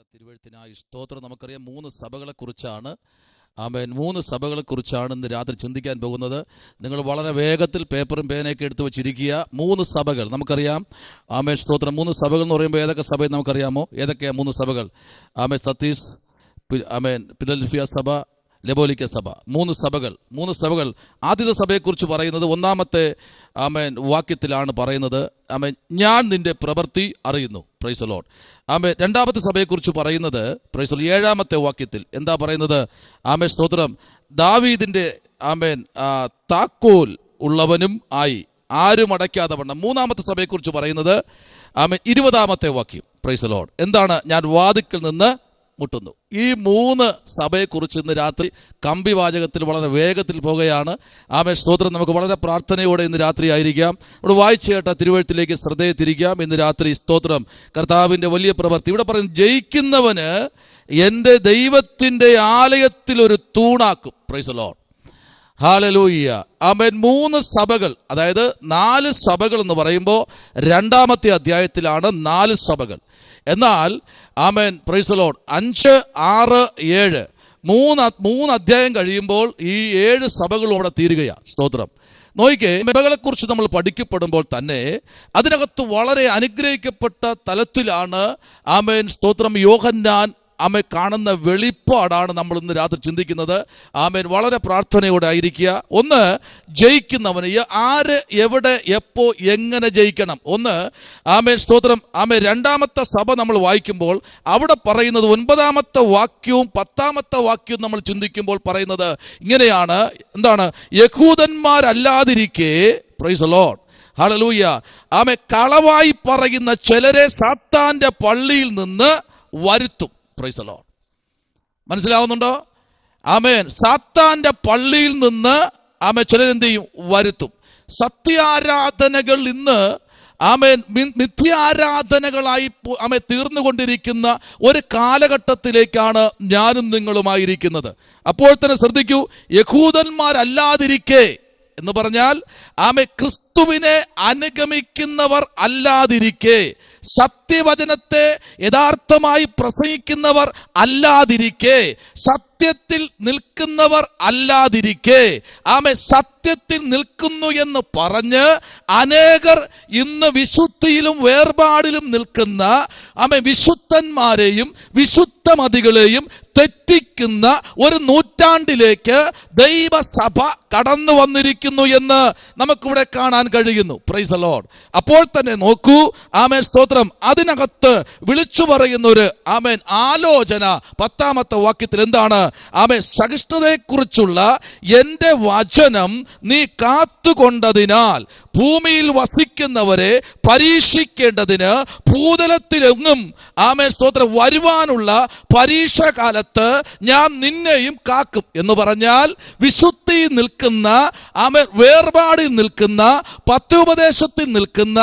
തിരുവഴുത്തിനായി സ്തോത്രം. നമുക്കറിയാം 3 സഭകളെക്കുറിച്ചാണ് മൂന്ന് സഭകളെക്കുറിച്ചാണ് ഇന്ന് രാത്രി ചിന്തിക്കാൻ പോകുന്നത്. നിങ്ങൾ വളരെ വേഗത്തിൽ പേപ്പറും പേനയൊക്കെ എടുത്ത് വെച്ചിരിക്കുക. 3 സഭകൾ നമുക്കറിയാം. സ്തോത്രം. 3 സഭകൾ എന്ന് പറയുമ്പോൾ ഏതൊക്കെ സഭ നമുക്കറിയാമോ? ഏതൊക്കെയാണ് 3 സഭകൾ? സതീസ്, ഫിലഡൽഫിയ സഭ, ലബോലിക്ക സഭ. 3 സഭകൾ. ആദ്യത്തെ സഭയെക്കുറിച്ച് പറയുന്നത് 1-ാമത്തെ വാക്യത്തിലാണ് പറയുന്നത്. ഞാൻ നിന്റെ പ്രവൃത്തി അറിയുന്നു. Praise the lord. 2-ാമത്തെ സഭയെക്കുറിച്ച് പറയുന്നത് പ്രൈസ് ദി ലോർഡ് 7-ാമത്തെ വാക്യത്തിൽ എന്താ പറയുന്നത്? സ്തോത്രം. ദാവീദിന്റെ താക്കോൽ ഉള്ളവനും ആയി, ആരും അടയ്ക്കാതെ വണ്ണം. 3-ാമത്തെ സഭയെക്കുറിച്ച് പറയുന്നത് 20-ാമത്തെ വാക്യം. Price the Lord. എന്താണ്? ഞാൻ വാതിക്കൽ നിന്ന് മുട്ടുന്നു. ഈ 3 സഭയെക്കുറിച്ച് ഇന്ന് രാത്രി കമ്പിവാചകത്തിൽ വളരെ വേഗത്തിൽ പോകുകയാണ്. സ്തോത്രം. നമുക്ക് വളരെ പ്രാർത്ഥനയോടെ ഇന്ന് രാത്രി ആയിരിക്കാം. ഇവിടെ വായിച്ചു കേട്ട തിരുവഴുത്തിലേക്ക് ശ്രദ്ധയെ തിരിക്കാം. ഇന്ന് രാത്രി സ്തോത്രം. കർത്താവിൻ്റെ വലിയ പ്രവൃത്തി ഇവിടെ പറയുന്നു. ജയിക്കുന്നവന് എൻ്റെ ദൈവത്തിൻ്റെ ആലയത്തിൽ ഒരു തൂണാക്കും. Praise the lord. ഹല്ലേലൂയ. 3 സഭകൾ, അതായത് 4 സഭകൾ എന്ന് പറയുമ്പോൾ 2-ാമത്തെ അധ്യായത്തിലാണ് 4 സഭകൾ. എന്നാൽ പ്രൈസ് ദി ലോർഡ് 5, 6, 7 മൂന്ന് അധ്യായം കഴിയുമ്പോൾ ഈ 7 സഭകളും അവിടെ തീരുകയാണ്. സ്തോത്രം. നോക്കിക്കേ, സഭകളെക്കുറിച്ച് നമ്മൾ പഠിക്കപ്പെടുമ്പോൾ തന്നെ അതിനകത്ത് വളരെ അനുഗ്രഹിക്കപ്പെട്ട തലത്തിലാണ് സ്തോത്രം യോഹന്നാൻ കാണുന്ന വെളിപ്പാടാണ് നമ്മൾ ഇന്ന് രാത്രി ചിന്തിക്കുന്നത്. വളരെ പ്രാർത്ഥനയോടെ ആയിരിക്കുക. ഒന്ന്, ജയിക്കുന്നവന് ആര്, എവിടെ, എപ്പോ, എങ്ങനെ ജയിക്കണം. ഒന്ന് സ്തോത്രം. 2-ാമത്തെ സഭ നമ്മൾ വായിക്കുമ്പോൾ അവിടെ പറയുന്നത് 9-ാമത്തെ വാക്യവും 10-ാമത്തെ വാക്യവും നമ്മൾ ചിന്തിക്കുമ്പോൾ പറയുന്നത് ഇങ്ങനെയാണ്. എന്താണ്? യഹൂദന്മാരല്ലാതിരിക്കെ, പ്രൈസ് ദി ലോർഡ്, ഹല്ലേലൂയ, കളവായി പറയുന്ന ചിലരെ സാത്താന്റെ പള്ളിയിൽ നിന്ന് വരുത്തും. Price the Lord. മനസ്സിലാവുന്നുണ്ടോ? സാത്താന്റെ പള്ളിയിൽ നിന്ന് ചിലരെന്ത് ചെയ്യും? വരുത്തും. സത്യാരാധനകൾ ഇന്ന് മിഥ്യാരാധനകളായി തീർന്നുകൊണ്ടിരിക്കുന്ന ഒരു കാലഘട്ടത്തിലേക്കാണ് ഞാനും നിങ്ങളുമായിരിക്കുന്നത്. അപ്പോൾ തന്നെ ശ്രദ്ധിക്കൂ. യഹൂദന്മാരല്ലാതിരിക്കെ എന്ന് പറഞ്ഞാൽ ക്രിസ്തുവിനെ അനുഗമിക്കുന്നവർ അല്ലാതിരിക്കെ, സത്യവചനത്തെ യഥാർത്ഥമായി പ്രസംഗിക്കുന്നവർ അല്ലാതിരിക്കെ, സത്യത്തിൽ നിൽക്കുന്നവർ അല്ലാതിരിക്കെ, സത്യത്തിൽ നിൽക്കുന്നു എന്ന് പറഞ്ഞ് അനേകർ ഇന്ന് വിശുദ്ധിയിലും വേർപാടിലും നിൽക്കുന്ന വിശുദ്ധന്മാരെയും വിശുദ്ധമതികളെയും തെറ്റിക്കുന്ന ഒരു നൂറ്റാണ്ടിലേക്ക് ദൈവസഭ കടന്നു വന്നിരിക്കുന്നു എന്ന് നമുക്കിവിടെ കാണാൻ കഴിയുന്നു. Price the Lord. അപ്പോൾ തന്നെ നോക്കൂ. സ്തോത്രം. അതിനകത്ത് വിളിച്ചു പറയുന്ന ഒരു ആലോചന 10-ാമത്തെ വാക്യത്തിൽ എന്താണ്? സഹിഷ്ണുതയെക്കുറിച്ചുള്ള എൻ്റെ വചനം നീ കാത്തുകൊണ്ടതിനാൽ ഭൂമിയിൽ വസിക്കുന്നവരെ പരീക്ഷിക്കേണ്ടതിന് ഭൂതലത്തിലെങ്ങും സ്തോത്രം വരുവാനുള്ള പരീക്ഷാകാലത്ത് ഞാൻ നിന്നെയും കാക്കും എന്ന് പറഞ്ഞാൽ, വിശുദ്ധിയിൽ നിൽക്കുന്ന വേർപാടിൽ നിൽക്കുന്ന പത്യോപദേശത്തിൽ നിൽക്കുന്ന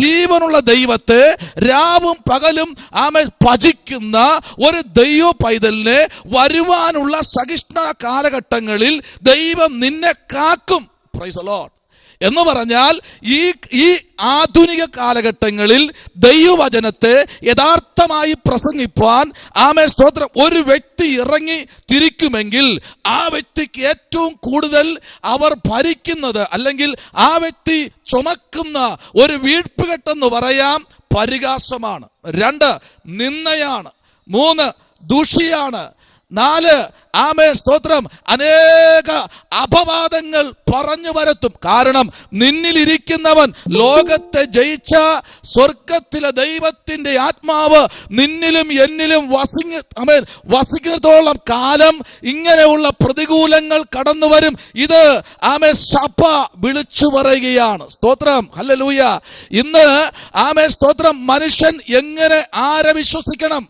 ജീവനുള്ള ദൈവത്തെ രാവും പകലും ഭജിക്കുന്ന ഒരു ദൈവ പൈതലിനെ വരുവാനുള്ള സഹിഷ്ണുത കാലഘട്ടങ്ങളിൽ ദൈവം നിന്നെ കാക്കും. Price the Lord. എന്ന് പറഞ്ഞാൽ ഈ ആധുനിക കാലഘട്ടങ്ങളിൽ ദൈവവചനത്തെ യഥാർത്ഥമായി പ്രസംഗിപ്പാൻ സ്തോത്രം ഒരു വ്യക്തി ഇറങ്ങി തിരിക്കുമെങ്കിൽ ആ വ്യക്തിക്ക് ഏറ്റവും കൂടുതൽ അവർ ഭരിക്കുന്നത്, അല്ലെങ്കിൽ ആ വ്യക്തി ചുമക്കുന്ന ഒരു വീഴ്പുകെട്ടെന്ന് പറയാം പരിഹാസമാണ്. 2, നിന്ദയാണ്. 3, ദൂഷിയാണ്. 4, സ്തോത്രം, അനേക അപവാദങ്ങൾ പറഞ്ഞു വരത്തും. കാരണം നിന്നിലിരിക്കുന്നവൻ ലോകത്തെ ജയിച്ച സ്വർഗത്തിലെ ദൈവത്തിന്റെ ആത്മാവ് നിന്നിലും എന്നിലും വസിക്കുന്നതോളം കാലം ഇങ്ങനെയുള്ള പ്രതികൂലങ്ങൾ കടന്നു വരും. ഇത് സഭ വിളിച്ചു പറയുകയാണ്. സ്തോത്രം. ഹല്ലേലൂയ. ഇന്ന് സ്തോത്രം, മനുഷ്യൻ എങ്ങനെ ആരെ വിശ്വസിക്കണം?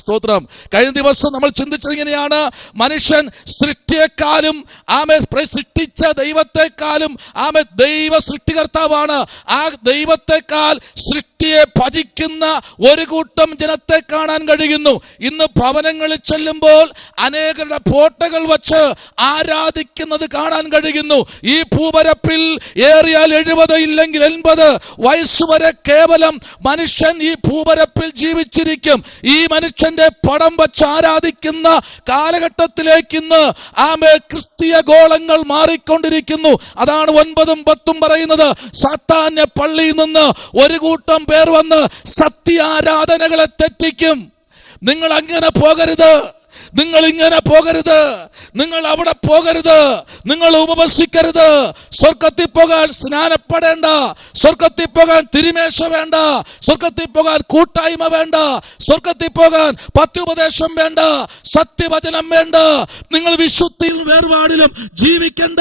സ്തോത്രം. കഴിഞ്ഞ ദിവസം നമ്മൾ ചിന്തിച്ചത് ഇങ്ങനെയാണ്. മനുഷ്യൻ സൃഷ്ടിയെക്കാളും സൃഷ്ടിച്ച ദൈവത്തെക്കാളും ദൈവ സൃഷ്ടികർത്താവാണ്. ആ ദൈവത്തെക്കാൾ ശക്തിയെ ഭജിക്കുന്ന ഒരു കൂട്ടം ജനത്തെ കാണാൻ കഴിയുന്നു. ഇന്ന് ഭവനങ്ങളിൽ ചെല്ലുമ്പോൾ അനേകരുടെ ഫോട്ടോകൾ വച്ച് ആരാധിക്കുന്നത് കാണാൻ കഴിയുന്നു. ഈ ഭൂപരപ്പിൽ ഏറിയാൽ 70 ഇല്ലെങ്കിൽ 80 വയസ്സുവരെ കേവലം മനുഷ്യൻ ഈ ഭൂപരപ്പിൽ ജീവിച്ചിരിക്കും. ഈ മനുഷ്യന്റെ പടം വച്ച് ആരാധിക്കുന്ന കാലഘട്ടത്തിലേക്ക് ഇന്ന് ക്രിസ്തീയ ഗോളങ്ങൾ മാറിക്കൊണ്ടിരിക്കുന്നു. അതാണ് 9ഉം 10ഉം പറയുന്നത്. സാത്താന്യ പള്ളിയിൽ നിന്ന് ഒരു കൂട്ടം പേർ വന്ന് സത്യാരാധനകളെ തെറ്റിക്കും. നിങ്ങൾ അങ്ങനെ പോകരുത്, നിങ്ങൾ ഇങ്ങനെ പോകരുത്, നിങ്ങൾ അവിടെ പോകരുത്, നിങ്ങൾ ഉപവസിക്കരുത്. സ്വർഗത്തിൽ പോകാൻ സ്നാനപ്പെടേണ്ട, സ്വർഗത്തിൽ പോകാൻ തിരുമേശ വേണ്ട, സ്വർഗത്തിൽ പോകാൻ കൂട്ടായ്മ വേണ്ട, സ്വർഗത്തിൽ പോകാൻ പത്യോപദേശം വേണ്ട, സത്യവചനം വേണ്ട, നിങ്ങൾ വിശുദ്ധിയിൽ വേർപാടിലും ജീവിക്കേണ്ട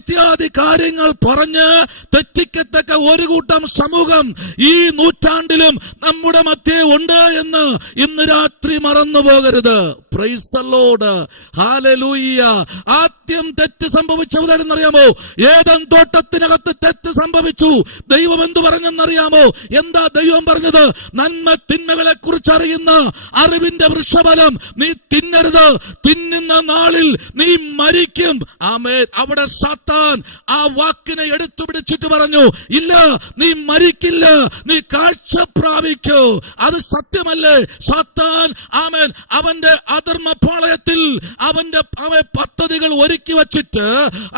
ഇത്യാദി കാര്യങ്ങൾ പറഞ്ഞ് തെറ്റിക്കത്തക്ക ഒരു കൂട്ടം സമൂഹം ഈ നൂറ്റാണ്ടിലും നമ്മുടെ മധ്യേ ഉണ്ട് എന്ന് ഇന്ന് രാത്രി മറന്നു പോകരുത്. Price the lord, hallelujah. ആദ്യം തെറ്റ് സംഭവിച്ചതെന്നറിയാമോ? ഏദൻ തോട്ടത്തിനകത്ത് തെറ്റ് സംഭവിച്ചു. ദൈവം എന്തു പറഞ്ഞെന്നറിയാമോ? എന്താ ദൈവം പറഞ്ഞത്? നന്മ തിന്മകളെ കുറിച്ച് അറിയുന്ന അറിവിന്റെ വൃക്ഷഫലം നീ തിന്നരുത്, തിന്നുന്ന നാളിൽ നീ മരിക്കും. ആമേൻ. അവിടെ സാത്താൻ ആ വാക്കിനെ എടുത്തു പിടിച്ചിട്ട് പറഞ്ഞു, ഇല്ല, നീ മരിക്കില്ല, നീ കാഴ്ച പ്രാപിക്കൂ. അത് സത്യമല്ലേ? സാത്താൻ ആമേൻ അവന്റെ അധർമ്മ പാളയത്തിൽ അവന്റെ പദ്ധതികൾ ഒരുക്കി വച്ചിട്ട്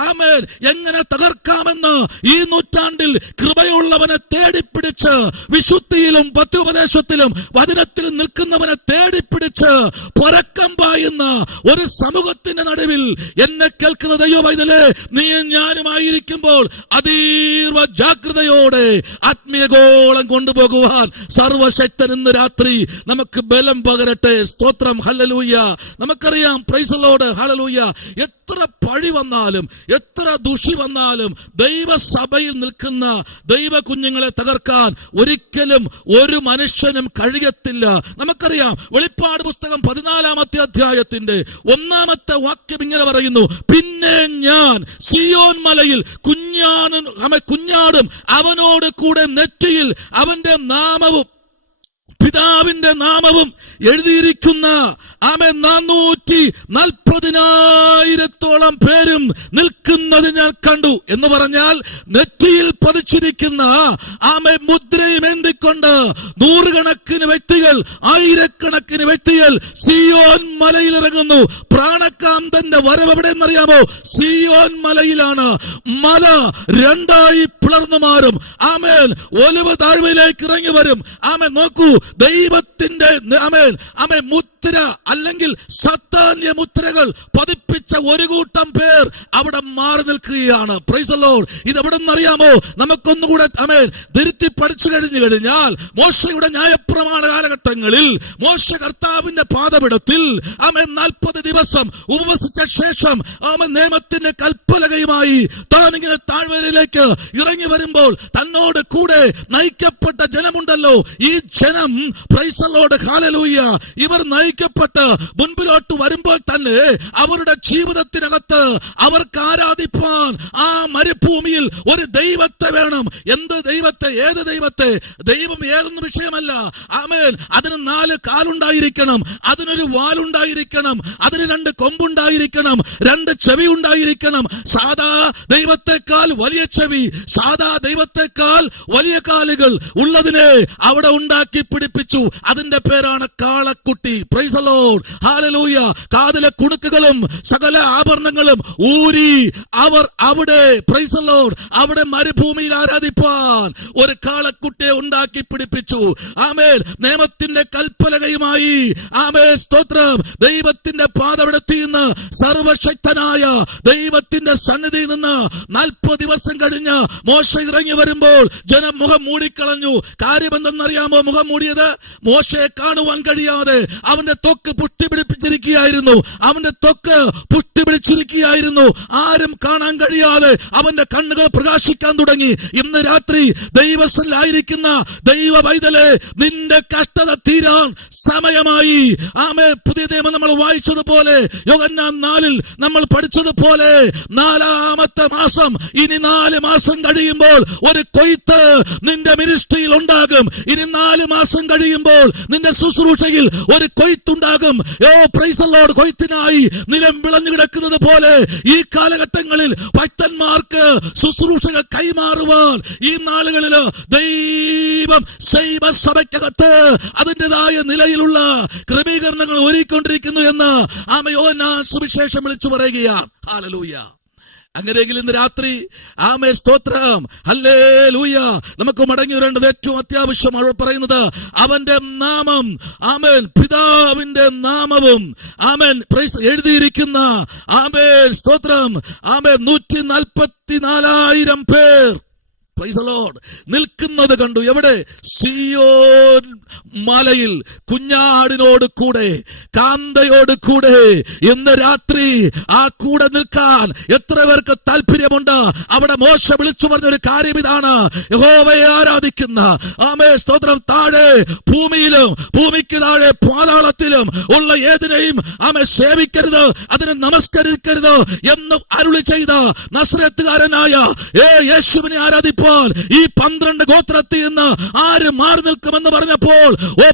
ആമേൻ എങ്ങനെ തകർക്കാമെന്ന് ഈ നൂറ്റാണ്ടിൽ കൃപയുള്ളവനെ തേടിപ്പിടിച്ച്, വിശുദ്ധിയിലും പത്യോപദേശത്തിലും വചനത്തിൽ നിൽക്കുന്നവനെ തേടിപ്പിടിച്ച് പരക്കം പായുന്ന ഒരു സമൂഹത്തിന്റെ നടുവിൽ എന്നെ കേൾക്കുന്ന ദൈവമൈതലേ, നീ ഞാനുമായിരിക്കുമ്പോൾ അതീവ ജാഗ്രതയോടെ ആത്മീയഗോളം കൊണ്ടുപോകുവാൻ സർവശക്തൻ ഇന്ന് രാത്രി നമുക്ക് ബലം പകരട്ടെ. സ്തോത്രം, ഹല്ലേലൂയ. നമുക്കറിയാം, പ്രൈസ് ദി ലോർഡ്, ഹല്ലേലൂയ. എത്ര പഴി വന്നാലും എത്ര ദുഷി വന്നാലും ദൈവസഭയിൽ നിൽക്കുന്ന ദൈവ കുഞ്ഞുങ്ങളെ തകർക്കാൻ ഒരിക്കലും ഒരു മനുഷ്യനും കഴിയത്തില്ല. നമുക്കറിയാം, വെളിപ്പാട് പുസ്തകം 14-ാമത്തെ അധ്യായത്തിന്റെ 1-ാമത്തെ വാക്യം ഇങ്ങനെ പറയുന്നു, പിന്നെ ഞാൻ സിയോൻ മലയിൽ കുഞ്ഞാടും അവനോട് കൂടെ നെറ്റിയിൽ അവന്റെ നാമവും പിതാവിന്റെ നാമവും എഴുതിയിരിക്കുന്ന 440,000 പേരും നിൽക്കുന്നത് ഞാൻ കണ്ടു എന്ന് പറഞ്ഞാൽ, നെറ്റിയിൽ പതിച്ചിരിക്കുന്ന മുദ്രയും എന്തിക്കൊണ്ട് നൂറുകണക്കിന് വ്യക്തികൾ, ആയിരക്കണക്കിന് വ്യക്തികൾ സിയോൻ മലയിൽ ഇറങ്ങുന്നു. പ്രാണകാന്തന്റെ വരവ് എവിടെ എന്നറിയാമോ? സിയോൻ മലയിലാണ്. മല രണ്ടായി പിളർന്നു മാറും. ആമേൻ. ഒലിവ് താഴ്വരയിലേക്ക് ഇറങ്ങി വരും. ആമേൻ. നോക്കൂ, ദൈവത്തിന്റെ മുദ്ര അല്ലെങ്കിൽ സാത്താന്യ മുദ്രകൾ പതിപ്പിച്ച ഒരു കൂട്ടം പേർ അവിടെ മാറി നിൽക്കുകയാണ്. Price the Lord. ഇത് എവിടെ നിന്നറിയാമോ? നമുക്കൊന്നുകൂടെ തിരുത്തി പഠിച്ചു കഴിഞ്ഞാൽ, മോശയുടെ ന്യായപ്രമാണ കാലഘട്ടങ്ങളിൽ മോശ കർത്താവിന്റെ പാദപീഠത്തിൽ 40 ദിവസം ഉപവസിച്ച ശേഷം നിയമത്തിന്റെ കൽപ്പലകയുമായി താൻ ഇങ്ങനെ താഴ്വരയിലേക്ക് ഇറങ്ങി വരുമ്പോൾ തന്നോട് കൂടെ നയിക്കപ്പെട്ട ജനമുണ്ടല്ലോ, ഈ ജനം, പ്രൈസ് ദി ലോർഡ്, ഹല്ലേലൂയ, ഇവർ നയിക്കപ്പെട്ട് മുൻപിലോട്ട് വരുമ്പോൾ തന്നെ അവരുടെ ജീവിതത്തിനകത്ത് അവർക്ക് ആരാധിപ്പാൻ ആ മരുഭൂമിയിൽ ഒരു ദൈവത്തെ വേണം. എന്ത് ദൈവത്തെ? ഏത് ദൈവത്തെ? ദൈവം ഏതൊന്നും വിഷയമല്ല. ആമേൻ. അതിന് 4 കാലുണ്ടായിരിക്കണം, അതിനൊരു വാലുണ്ടായിരിക്കണം, അതിന് 2 കൊമ്പുണ്ടായിരിക്കണം, 2 ചെവി ഉണ്ടായിരിക്കണം. സാധാ ദൈവത്തെക്കാൾ വലിയ ചെവി, സാധാ ദൈവത്തെക്കാൾ വലിയ കാലുകൾ ഉള്ളതിനെ അവിടെ ഉണ്ടാക്കി പിടിപ്പിച്ചു. അതിന്റെ പേരാണ് കാളക്കുട്ടി. പ്രൈസ് ദി ലോർഡ്, ഹല്ലേലൂയ. കാതിലെ കുണുക്കുകളും സകല ആഭരണങ്ങളും ഊരി അവർ അവിടെ, പ്രൈസ് ദി ലോർഡ്, അവിടെ മരുഭൂമിയിൽ ആരാധിപ്പാൻ ഒരു കാളക്കുട്ടിയെ ഉണ്ടാക്കി പിടിപ്പിച്ചു. ആമേൻ. നിയമത്തിന്റെ കൽപ്പലകയുമായി, ആമേൻ, സ്തോത്രം, ദൈവത്തിന്റെ പാദപീഠത്തിൽ നിന്ന്, സർവശക്തനായ ദൈവത്തിന്റെ സന്നിധിയിൽ നിന്ന് 40 ദിവസം കഴിഞ്ഞ് മോശ ഇറങ്ങി വരുമ്പോൾ ജനം മുഖം മൂടിക്കളഞ്ഞു. കാര്യമെന്തെന്നറിയാമോ മുഖം മൂടിയത്? മോശയെ കാണുവാൻ കഴിയാതെ അവന്റെ ത്വക്ക് പുഷ്ടി പിടിപ്പിച്ചിരിക്കുകയായിരുന്നു. അവന്റെ ത്വക്ക് പുഷ്ടി കെട്ടിപ്പിടിച്ചിരിക്കുകയായിരുന്നു. ആരും കാണാൻ കഴിയാതെ അവന്റെ കണ്ണുകൾ പ്രകാശിക്കാൻ തുടങ്ങി. ഇന്ന് രാത്രി ദൈവസ്ഥലായിരിക്കുന്ന ദൈവ പൈതലേ, നിന്റെ കഷ്ടത തീരാൻ സമയമായി. ആമേൻ. പുതിയ നിയമം നമ്മൾ വായിച്ചതുപോലെ, യോഹന്നാൻ 4 നമ്മൾ പഠിച്ചതുപോലെ, 4-ാമത്തെ മാസം, ഇനി 4 മാസം കഴിയുമ്പോൾ ഒരു കൊയ്ത്ത് നിന്റെ മിനിസ്ട്രിയിൽ ഉണ്ടാകും. ഇനി 4 മാസം കഴിയുമ്പോൾ നിന്റെ ശുശ്രൂഷയിൽ ഒരു കൊയ്ത്തുണ്ടാകും. Praise the lord. കൊയ്ത്തിനായി നിലം വിളഞ്ഞു കിടക്കുന്നത് പോലെ ഈ കാലഘട്ടങ്ങളിൽ ഭക്തന്മാർക്ക് ശുശ്രൂഷകൾ കൈമാറുവാൻ ഈ നാളുകളിൽ ദൈവം സഭയ്ക്കകത്ത് അതിൻ്റെതായ നിലയിലുള്ള ക്രമീകരണങ്ങൾ ഒരുക്കിക്കൊണ്ടിരിക്കുന്നു എന്ന് യോഹന്നാൻ സുവിശേഷം വിളിച്ചു പറയുകയാണ്. ഹല്ലേലൂയ. അങ്ങനെയെങ്കിൽ ഇന്ന് രാത്രി ആമേൻ, സ്തോത്രം, ഹല്ലേലൂയ, നമുക്ക് മടങ്ങി വരേണ്ടത് ഏറ്റവും അത്യാവശ്യം. അവൾ പറയുന്നത് അവന്റെ നാമം, ആമേൻ, പിതാവിന്റെ നാമവും, ആമേൻ, എഴുതിയിരിക്കുന്ന, ആമേൻ, സ്തോത്രം, ആമേൻ, 144,000 പേർ നിൽക്കുന്നത് കണ്ടു. എവിടെ? സിയോൻ മലയിൽ കുഞ്ഞാടിനോട് കൂടെ, കാന്തയോട് കൂടെ. ഇന്ന് രാത്രി ആ കൂടെ നിൽക്കാൻ എത്ര പേർക്ക് താല്പര്യമുണ്ട്? അവിടെ മോശ വിളിച്ചു പറഞ്ഞൊരു കാര്യം ഇതാണ്: യഹോവയെ ആരാധിക്കുന്ന, ആമേ, സ്തോത്രം, താഴെ ഭൂമിയിലും ഭൂമിക്ക് താഴെ പാതാളത്തിലും ഉള്ള ഏതിനെയും ആമേ സേവിക്കരുത്, അതിനെ നമസ്കരിക്കരുത് എന്ന് അരുളി ചെയ്ത നസ്രത്തുകാരനായ യേശുവിനെ ആരാധിപ്പോൾ ഈ 12 ഗോത്രത്തിൽ നിന്ന് ആര് മാറി നിൽക്കുമെന്ന് പറഞ്ഞപ്പോൾ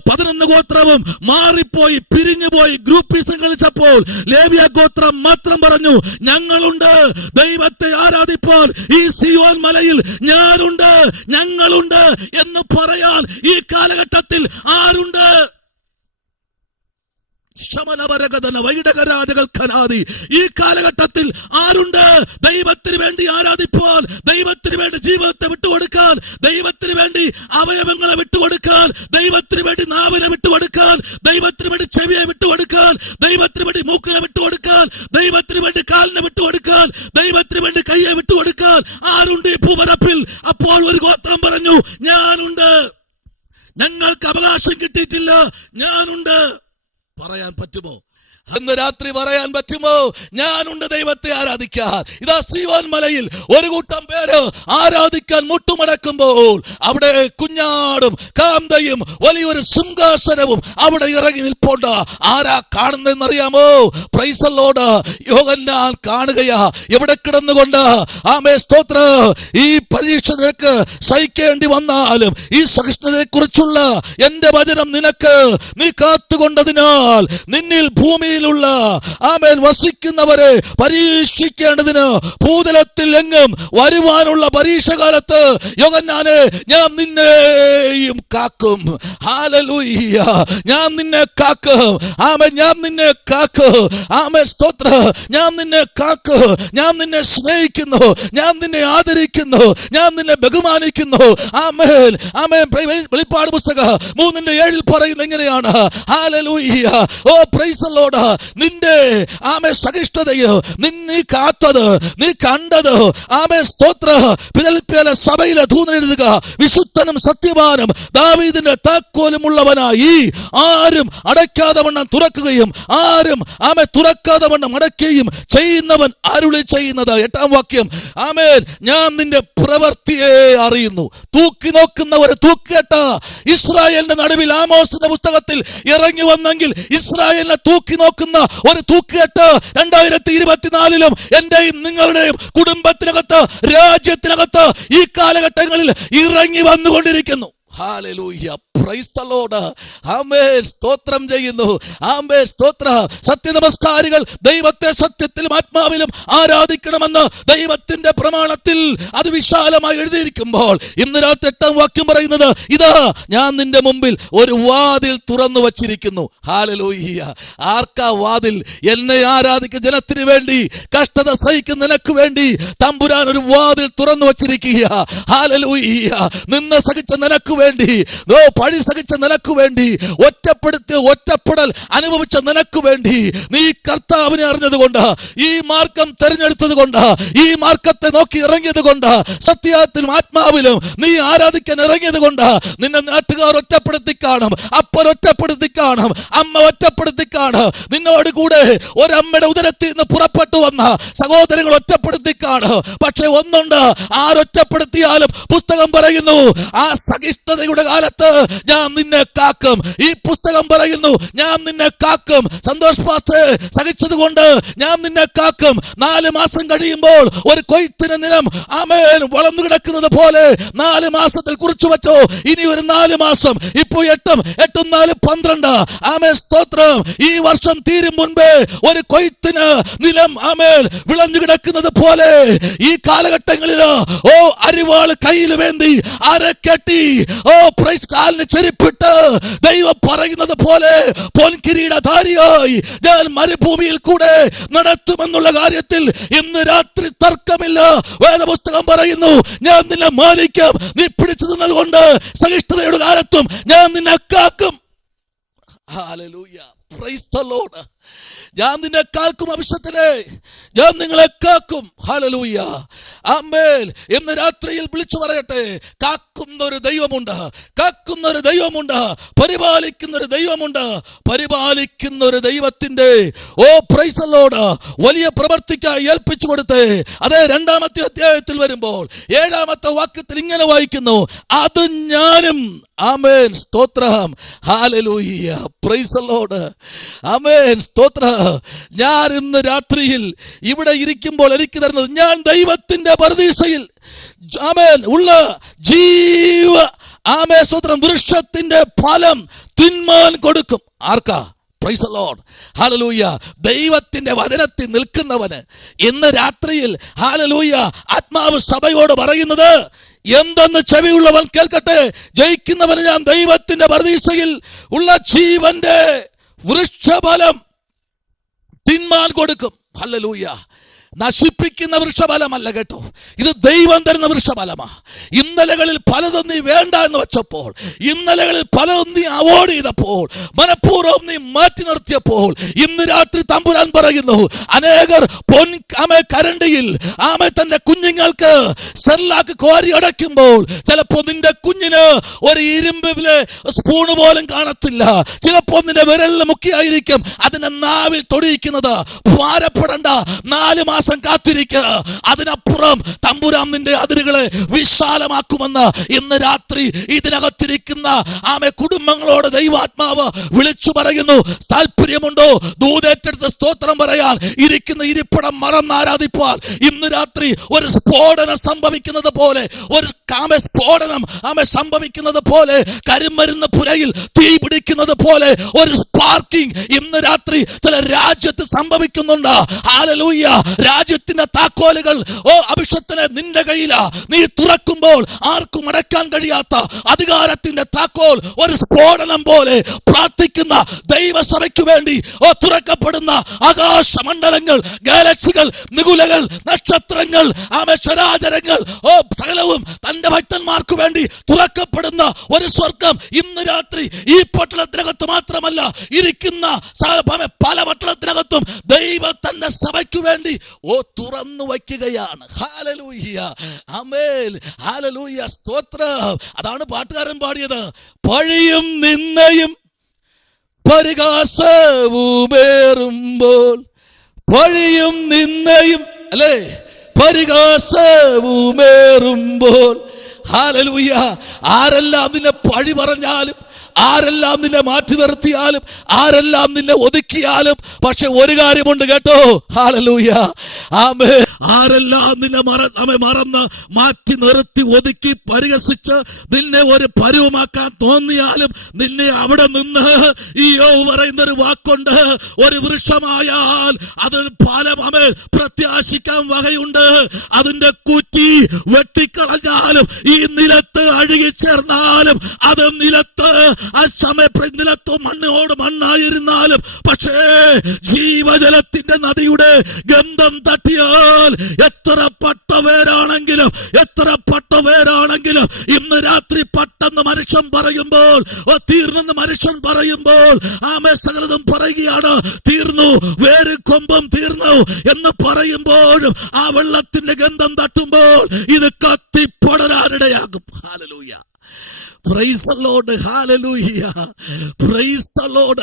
11 ഗോത്രവും മാറിപ്പോയി, പിരിഞ്ഞുപോയി, ഗ്രൂപ്പിസം കളിച്ചപ്പോൾ ലേവ്യ ഗോത്രം മാത്രം പറഞ്ഞു, ഞങ്ങളുണ്ട് ദൈവത്തെ ആരാധിപ്പോൾ ഈ സിയോൻ മലയിൽ, ഞാനുണ്ട്, ഞങ്ങളുണ്ട് എന്ന് പറയാൻ ഈ കാലഘട്ടത്തിൽ ആരുണ്ട്? ഈ കാലഘട്ടത്തിൽ ആരുണ്ട് ദൈവത്തിന് വേണ്ടി ആരാധിപ്പാൻ, ദൈവത്തിന് വേണ്ടി ജീവിതത്തെ വിട്ടുകൊടുക്കാൻ, ദൈവത്തിന് വേണ്ടി അവയവങ്ങളെ വിട്ടുകൊടുക്കാൻ, ദൈവത്തിന് വേണ്ടി നാവിനെ വിട്ടുകൊടുക്കാൻ, ദൈവത്തിന് വേണ്ടി ചെവിയെ വിട്ടുകൊടുക്കാൻ, ദൈവത്തിന് വേണ്ടി മൂക്കിനെ വിട്ടുകൊടുക്കാൻ, ദൈവത്തിന് വേണ്ടി കാലിനെ വിട്ടുകൊടുക്കാൻ, ദൈവത്തിന് വേണ്ടി കൈയെ വിട്ടുകൊടുക്കാൻ ആരുണ്ട് ഈ ഭൂപരപ്പിൽ? അപ്പോൾ ഒരു ഗോത്രം പറഞ്ഞു, ഞാനുണ്ട്, ഞങ്ങൾക്ക് അവകാശം കിട്ടിയിട്ടില്ല, ഞാനുണ്ട്. പറയാൻ പറ്റുമോ? ഇന്ന് രാത്രി പറയാൻ പറ്റുമോ? ഞാനുണ്ട് ദൈവത്തെ ആരാധിക്കാൻ. ഇതാ സിയോൻ മലയിൽ ഒരു കൂട്ടം പേര് ആരാധിക്കാൻ മുട്ടുമടക്കുമ്പോൾ അവിടെ കുഞ്ഞാടും കാന്തയും വലിയൊരു സിംഹാസനവും അവിടെ ഇറങ്ങി നിൽപ്പുണ്ട്. ആരാ കാണുന്നതെന്നറിയാമോ? Praise the lord. യോഹന്നാൻ കാണുകയാ. എവിടെ കിടന്നുകൊണ്ട്, ആമേ, സ്തോത്രം, ഈ പരീക്ഷ നിനക്ക് സഹിക്കേണ്ടി വന്നാലും ഈ സഹിഷ്ണുതയെ കുറിച്ചുള്ള എന്റെ വചനം നിനക്ക് നീ കാത്തുകൊണ്ടതിനാൽ നിന്നിൽ ഭൂമിയിൽ ആമേൻ വസിക്കുന്നവരെ പരീക്ഷിക്കേണ്ടതിന് ഭൂതലത്തിൽ എങ്ങും വരുവാനുള്ള പരീക്ഷകാലത്ത് യോഹന്നാനെ, ഞാൻ നിന്നെയും കാക്കും. ഹല്ലേലൂയ. ഞാൻ നിന്നെ കാക്കും. ആമേൻ, ഞാൻ നിന്നെ കാക്കും. ആമേൻ, സ്തോത്രം, ഞാൻ നിന്നെ കാക്കും. ഞാൻ നിന്നെ സ്നേഹിക്കുന്നു, ഞാൻ നിന്നെ ആദരിക്കുന്നു, ഞാൻ നിന്നെ ബഹുമാനിക്കുന്നു. ആമേൻ, ആമേൻ. വെളിപ്പാട് പുസ്തകം 3:7 പറയുന്നത് എങ്ങനെയാണ്? Hallelujah. Oh, praise the Lord. നിന്റെ ആമേ സഹിഷ്ണുതയോ, നീ കാത്തത്, നീ കണ്ടത്, ആമേ, സ്തോത്ര, ഫിലദൽഫിയയിലെ സഭയിലെ ദൂതൻ എഴുതുക, വിശുദ്ധനും സത്യവാനും ദാവീദിന്റെ താക്കോലുമുള്ളവനായി ആരും അടയ്ക്കാതെ വണ്ണം തുറക്കുകയും ആരും ആമേ തുറക്കാതെ വണ്ണം അടയ്ക്കുകയും ചെയ്യുന്നവൻ അരുളി ചെയ്യുന്നത്. 8-ാം വാക്യം. ആമേൻ, ഞാൻ നിന്റെ പ്രവൃത്തിയെ അറിയുന്നു. തൂക്കി നോക്കുന്ന ഒരു തൂക്കേട്ട ഇസ്രായേലിന്റെ നടുവിൽ ആമോസിന്റെ പുസ്തകത്തിൽ ഇറങ്ങി വന്നെങ്കിൽ ഇസ്രായേലിനെ തൂക്കി നോക്കുന്ന ഒരു തൂക്കേട്ട് 2024 എന്റെയും നിങ്ങളുടെയും കുടുംബത്തിനകത്ത്, രാജ്യത്തിനകത്ത് ഈ കാലഘട്ടങ്ങളിൽ ഇറങ്ങി വന്നുകൊണ്ടിരിക്കുന്നു. ഹല്ലേലൂയ. Praise the lord. ആമേൻ. സ്തോത്രം ചെയ്യുന്നു. ആമേൻ. സ്തോത്രം. സത്യനമസ്കാരികൾ ദൈവത്തെ സത്യത്തിലും ആത്മാവിലും ആരാധിക്കണമെന്ന് ദൈവത്തിന്റെ പ്രമാണത്തിൽ അത് വിശാലമായി എഴുതിയിരിക്കുമ്പോൾ ഇന്ന് രാത്രി 8-ാം വാക്യം പറയുന്നത്, ഇതാ ഞാൻ നിന്റെ മുമ്പിൽ ഒരു വാതിൽ തുറന്നു വച്ചിരിക്കുന്നു. ഹല്ലേലൂയ. ആർക്കാ വാതിൽ? എന്നെ ആരാധിക്കുന്ന ജനത്തിന് വേണ്ടി, കഷ്ടത സഹിക്കുന്ന നിനക്ക് വേണ്ടി തമ്പുരാൻ ഒരു വാതിൽ തുറന്നു വച്ചിരിക്കുക. ഹല്ലേലൂയ. നിന്ന് സഹിച്ച നിനക്ക് വേണ്ടി, പഴി സഹിച്ച നിനക്ക് വേണ്ടി, ഒറ്റപ്പെടൽ അനുഭവിച്ച നിനക്ക് വേണ്ടി നീ കർത്താവിനെ അറിഞ്ഞതുകൊണ്ട്, ഈ മാർഗം തെരഞ്ഞെടുത്തത് കൊണ്ട്, ഈ മാർഗത്തെ നോക്കി ഇറങ്ങിയത് കൊണ്ട്, സത്യത്തിലും ആത്മാവിലും നീ ആരാധിക്കാൻ ഇറങ്ങിയത് കൊണ്ട് നിന്നെ നാട്ടുകാർ ഒറ്റപ്പെടുത്തി കാണും, അപ്പൻ ഒറ്റപ്പെടുത്തി കാണും, അമ്മ ഒറ്റപ്പെടുത്തി കാണും, നിന്നോട് കൂടെ ഒരമ്മയുടെ ഉദരത്തിൽ നിന്ന് പുറപ്പെട്ടു വന്ന സഹോദരങ്ങൾ ഒറ്റപ്പെടുത്തി കാണും. പക്ഷെ ഒന്നുണ്ട്, ആരൊറ്റപ്പെടുത്തിയാലും പുസ്തകം പറയുന്നു ആ സഹിഷ്ണുതയുടെ കാലത്ത് ഞാൻ നിന്നെ കാക്കും. ഈ പുസ്തകം പറയുന്നു ഞാൻ നിന്നെ കാക്കും. സന്തോഷ് പാസ്റ്റർ സഹിച്ചത് കൊണ്ട് ഞാൻ നിന്നെ കാക്കും. 4 മാസം കഴിയുമ്പോൾ ഒരു കൊയ്ത്തിന് നിലം ആമേൻ വളർന്നു കിടക്കുന്നത് പോലെ 4 മാസത്തിൽ കുറിച്ചു വെച്ചോ. ഇനി ഒരു 4 മാസം, ഇപ്പോൾ 8 4 12. ആമേൻ സ്തോത്രം. ഈ വർഷം തീരും മുൻപേ ഒരു കൊയ്ത്തിന് നിലം ആമേൻ വിളഞ്ഞു കിടക്കുന്നത് പോലെ ഈ കാലഘട്ടങ്ങളിൽ അരിവാൾ കയ്യിൽ വേണ്ടി അരക്കെട്ടി പ്രൈസ് കാലിന് ചെരിപ്പിട്ട് ദൈവം പറയുന്നത് പോലെ പൊൻകിരീടധാരിയായി ഞാൻ മരുഭൂമിയിൽ കൂടെ നടത്തുമെന്നുള്ള കാര്യത്തിൽ ഇന്ന് രാത്രി തർക്കമില്ല. വേദപുസ്തകം പറയുന്നു ഞാൻ നിന്നെ മാനിക്കും, നീ പിടിച്ചു നിന്നതുകൊണ്ട് സഹിഷ്ണുതയുടെ കാലത്തും ഞാൻ നിന്നെ കാക്കും. Hallelujah, praise the Lord. ഞാൻ നിന്നെ കാക്കും, അഭിഷേകത്തിലെ ഞാൻ നിങ്ങളെ കാക്കും. ഹല്ലേലൂയ, ആമേൻ. ഇന്ന് രാത്രിയിൽ വിളിച്ചു പറയട്ടെ, കാക്കുന്ന ഒരു ദൈവമുണ്ട്, കാക്കുന്ന ഒരു ദൈവമുണ്ട്, പരിപാലിക്കുന്ന ഒരു ദൈവമുണ്ട്. പരിപാലിക്കുന്ന ഒരു ദൈവത്തിന്റെ പ്രൈസ് ദി ലോർഡ് വലിയ പ്രവർത്തിക്കായി ഏൽപ്പിച്ചു കൊടുത്തേ. അതേ 2-ാമത്തെ അധ്യായത്തിൽ വരുമ്പോൾ 7-ാമത്തെ വാക്യത്തിൽ ഇങ്ങനെ വായിക്കുന്നു, അത് ഞാനും. ആമേൻ സ്തോത്രം. ഹല്ലേലൂയ, പ്രൈസ് ദി ലോർഡ്. ആമേൻ സ്തോത്രം. ഞാൻ ഇന്ന് രാത്രിയിൽ ഇവിടെ ഇരിക്കുമ്പോൾ എനിക്ക് തരുന്നത്, ഞാൻ ദൈവത്തിന്റെ പരദീസയിൽ ആമേൻ ഉള്ള ജീവ ആമേൻ സ്തോത്രം വൃക്ഷത്തിന്റെ ഫലം തിന്മാൻ കൊടുക്കും. ആർക്കാ? Price the lord. ഹല്ലേലൂയ. ദൈവത്തിന്റെ വചനത്തിൽ നിൽക്കുന്നവന് ഇന്ന് രാത്രിയിൽ ഹല്ലേലൂയ ആത്മാവ് സഭയോട് പറയുന്നത് എന്തെന്ന് ചെവിയുള്ളവൻ കേൾക്കട്ടെ. ജയിക്കുന്നവന് ഞാൻ ദൈവത്തിന്റെ പരദീസയിൽ ഉള്ള ജീവന്റെ വൃക്ഷഫലം തിന്മാൻ കൊടുക്കും. ഹല്ലേലൂയ. നശിപ്പിക്കുന്ന വൃക്ഷഫലമല്ല കേട്ടോ, ഇത് ദൈവം തരുന്ന വൃക്ഷഫലമാ. ഇന്നലകളിൽ പലതും നീ വേണ്ട എന്ന് വെച്ചപ്പോൾ, ഇന്നലകളിൽ പലതും നീ അവോയ്ഡ് ചെയ്തപ്പോൾ, മനഃപൂർവ്വം നീ മാറ്റി നിർത്തിയപ്പോൾ, ഇന്ന് രാത്രി തമ്പുരാൻ പറയുന്നു, അനേകർ കരണ്ടിയിൽ തന്റെ കുഞ്ഞുങ്ങൾക്ക് സെർലാക്ക് കോരി അടയ്ക്കുമ്പോൾ ചിലപ്പോ നിന്റെ കുഞ്ഞിന് ഒരു ഇരുമ്പിലെ സ്പൂണ് പോലും കാണത്തില്ല. ചിലപ്പോ നിന്റെ വിരലിൽ മുക്കിയായിരിക്കും അതിന്റെ നാവിൽ തൊടിയിക്കുന്നത്. ഭാരപ്പെടണ്ട, 4 മാസം കാത്തിരിക്കുക. അതിനപ്പുറം തമ്പുരാൻ നിന്റെ അതിരുകളെ വിശാലമാക്കുമെന്ന് ഇന്ന് രാത്രി ഇതിനകത്തിരിക്കുന്ന കുടുംബങ്ങളോട് ദൈവാത്മാവ് വിളിച്ചു പറയുന്നു. താല്പര്യമുണ്ടോ? ദൂതേറ്റെടുത്ത് സ്തോത്രം പറയാൻ ഇരിക്കുന്ന ഇരിപ്പിടം മറന്നാരാധിപ്പാൻ ഇന്ന് രാത്രി ഒരു സ്ഫോടനം സംഭവിക്കുന്നത് പോലെ, ഒരു സ്ഫോടനം സംഭവിക്കുന്നത് പോലെ, കരിമരുന്ന് പുരയിൽ തീ പിടിക്കുന്നത് പോലെ ഒരു സ്പാർക്കിംഗ് ഇന്ന് രാത്രി ചില രാജ്യത്ത് സംഭവിക്കുന്നുണ്ട്. ഹല്ലേലൂയ. രാജ്യത്തിന്റെ താക്കോലുകൾ അഭിഷേകത്തിനെ നിന്റെ കയ്യിലാ. നീ തുറക്കുമ്പോൾ ആർക്കും അടയ്ക്കാൻ കഴിയാത്ത അധികാരത്തിന്റെ താക്കോൽ ഒരു സ്ഫോടനം പോലെ പ്രാർത്ഥിക്കുന്ന ദൈവസഭയ്ക്ക് വേണ്ടി തുറക്കപ്പെടുന്ന ആകാശമണ്ഡലങ്ങൾ, ഗാലക്സികൾ, നികുലകൾ, നക്ഷത്രങ്ങൾ, ചരാചരങ്ങൾ സകലവും തന്റെ ഭക്തന്മാർക്ക് വേണ്ടി തുറക്കപ്പെടുന്ന ഒരു സ്വർഗം ഇന്ന് രാത്രി ഈ പട്ടണത്തിനകത്ത് മാത്രമല്ല, ഇരിക്കുന്ന പല പട്ടണത്തിനകത്തും ദൈവം തന്റെ സഭയ്ക്ക് വേണ്ടി തുറന്നു വയ്ക്കുകയാണ്. ഹല്ലേലൂയ, ആമേൻ, ഹല്ലേലൂയ, സ്തോത്രം. അതാണ് പാട്ടുകാരൻ പാടിയത്. പഴിയും നിന്നയും പരിഹാസവുമേറുമ്പോൾ, പഴിയും നിന്നയും അല്ലേ, പരിഹാസവുമേറുമ്പോൾ, ഹല്ലേലൂയ, ആരെല്ലാം നിന്നെ പഴി പറഞ്ഞാലും, ആരെല്ലാം നിന്നെ മാറ്റി നിർത്തിയാലും, ആരെല്ലാം നിന്നെ ഒതുക്കിയാലും, പക്ഷെ ഒരു കാര്യമുണ്ട് കേട്ടോ. ഹല്ലേലൂയ, ആമേൻ. ആരെല്ലാം നിന്നെ മറന്ന് മാറ്റി നിർത്തി ഒതുക്കി പരിഹസിച്ച് നിന്നെ ഒരു പരുവമാക്കാൻ തോന്നിയാലും, നിന്നെ അവിടെ നിന്ന് ഈ പറയുന്നൊരു വാക്കുണ്ട്, ഒരു വൃക്ഷമായാൽ അതിന് ഫലം പ്രത്യാശിക്കാൻ വകയുണ്ട്. അതിന്റെ കുറ്റി വെട്ടിക്കളഞ്ഞാലും, ഈ നിലത്ത് അഴുകിച്ചേർന്നാലും, അത് നിലത്ത് ആ സമയം നിലത്തോ മണ്ണോട് മണ്ണായിരുന്നാലും, പക്ഷേ ജീവജലത്തിന്റെ നദിയുടെ ഗന്ധം തട്ടിയാൽ എത്ര പട്ടവേരാണെങ്കിലും ഇന്ന് രാത്രി പട്ടെന്ന് മനുഷ്യൻ പറയുമ്പോൾ, തീർന്നെന്ന് മനുഷ്യൻ പറയുമ്പോൾ, ആമേ സകലതും പറയുകയാണ്. തീർന്നു, വേര് കൊമ്പം തീർന്നു എന്ന് പറയുമ്പോഴും ആ വെള്ളത്തിന്റെ ഗന്ധം തട്ടുമ്പോൾ ഇത് കത്തിപ്പടരാനിടയാകും. Hallelujah. Praise the Lord. Hallelujah. Praise the Lord.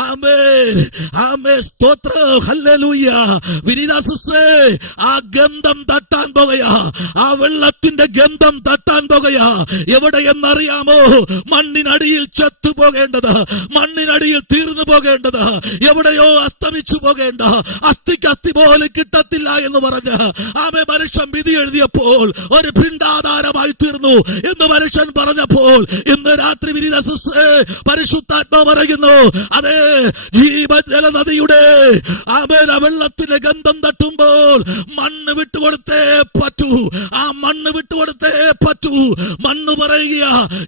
Amen. Amen. സ്തോത്രം. Hallelujah. വിനീത സിസ്റ്ററെ, ആ ഗന്ധം തട്ടാൻ പോകുകയാ. ആ വെള്ളത്തിന്റെ ഗന്ധം തട്ടാൻ പോകുകയാ. എവിടെയെന്നറിയാമോ? മണ്ണിനടിയിൽ ചത്തുപോകേണ്ടത്, മണ്ണിനടിയിൽ തീർന്നു പോകേണ്ടത്, എവിടെയോ അസ്തമിച്ചു പോകേണ്ട, അസ്ഥിക്ക് അസ്ഥി പോലും കിട്ടത്തില്ല എന്ന് പറഞ്ഞ് ആമേ മനുഷ്യൻ വിധി എഴുതിയപ്പോൾ ഒരു പിണ്ടാധാരമായി തീർന്നു എന്ന് മനുഷ്യൻ പറഞ്ഞപ്പോൾ, ഇന്ന് രാത്രി വിനീത സിസ്റ്ററെ, പരിശുദ്ധാത്മാവ് പറയുന്നു, അതേ ജീവജല നദിയുടെ ആമേൻ ആ വെള്ളത്തിന്റെ ഗന്ധം തട്ടുമ്പോൾ മണ്ണ് വിട്ടുകൊടുത്തേ പറ്റൂ. ആ മണ്ണ് വിട്ടുകൊടുത്തേ പറ്റൂ. മണ്ണ് പറയുക,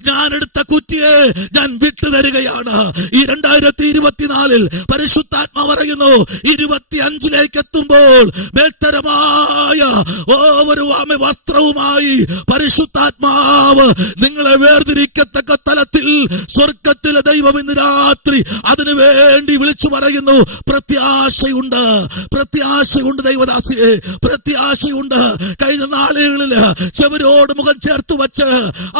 ഞാൻ എടുത്ത കുറ്റിയെ ഞാൻ വിട്ടു തരികയാണ്. ഈ 2024 പരിശുദ്ധാത്മാവ് പറയുന്നു, 25 എത്തുമ്പോൾ മേൽത്തരമായ ഒരു വസ്ത്രവുമായി പരിശുദ്ധാത്മാവ് നിങ്ങളെ വേർതിരിക്കത്തക്ക തലത്തിൽ സ്വർഗത്തിലെ ദൈവം ഇന്ന് രാത്രി അതിനു വേണ്ടി വിളിച്ചു പറയുന്നു. പ്രത്യാശയുണ്ട്, പ്രത്യാശയുണ്ട് ദൈവദാസിയെ, പ്രത്യാശയുണ്ട്. കഴിഞ്ഞ നാളുകളിൽ ചെവരോട് മുഖം ചേർത്ത് വച്ച്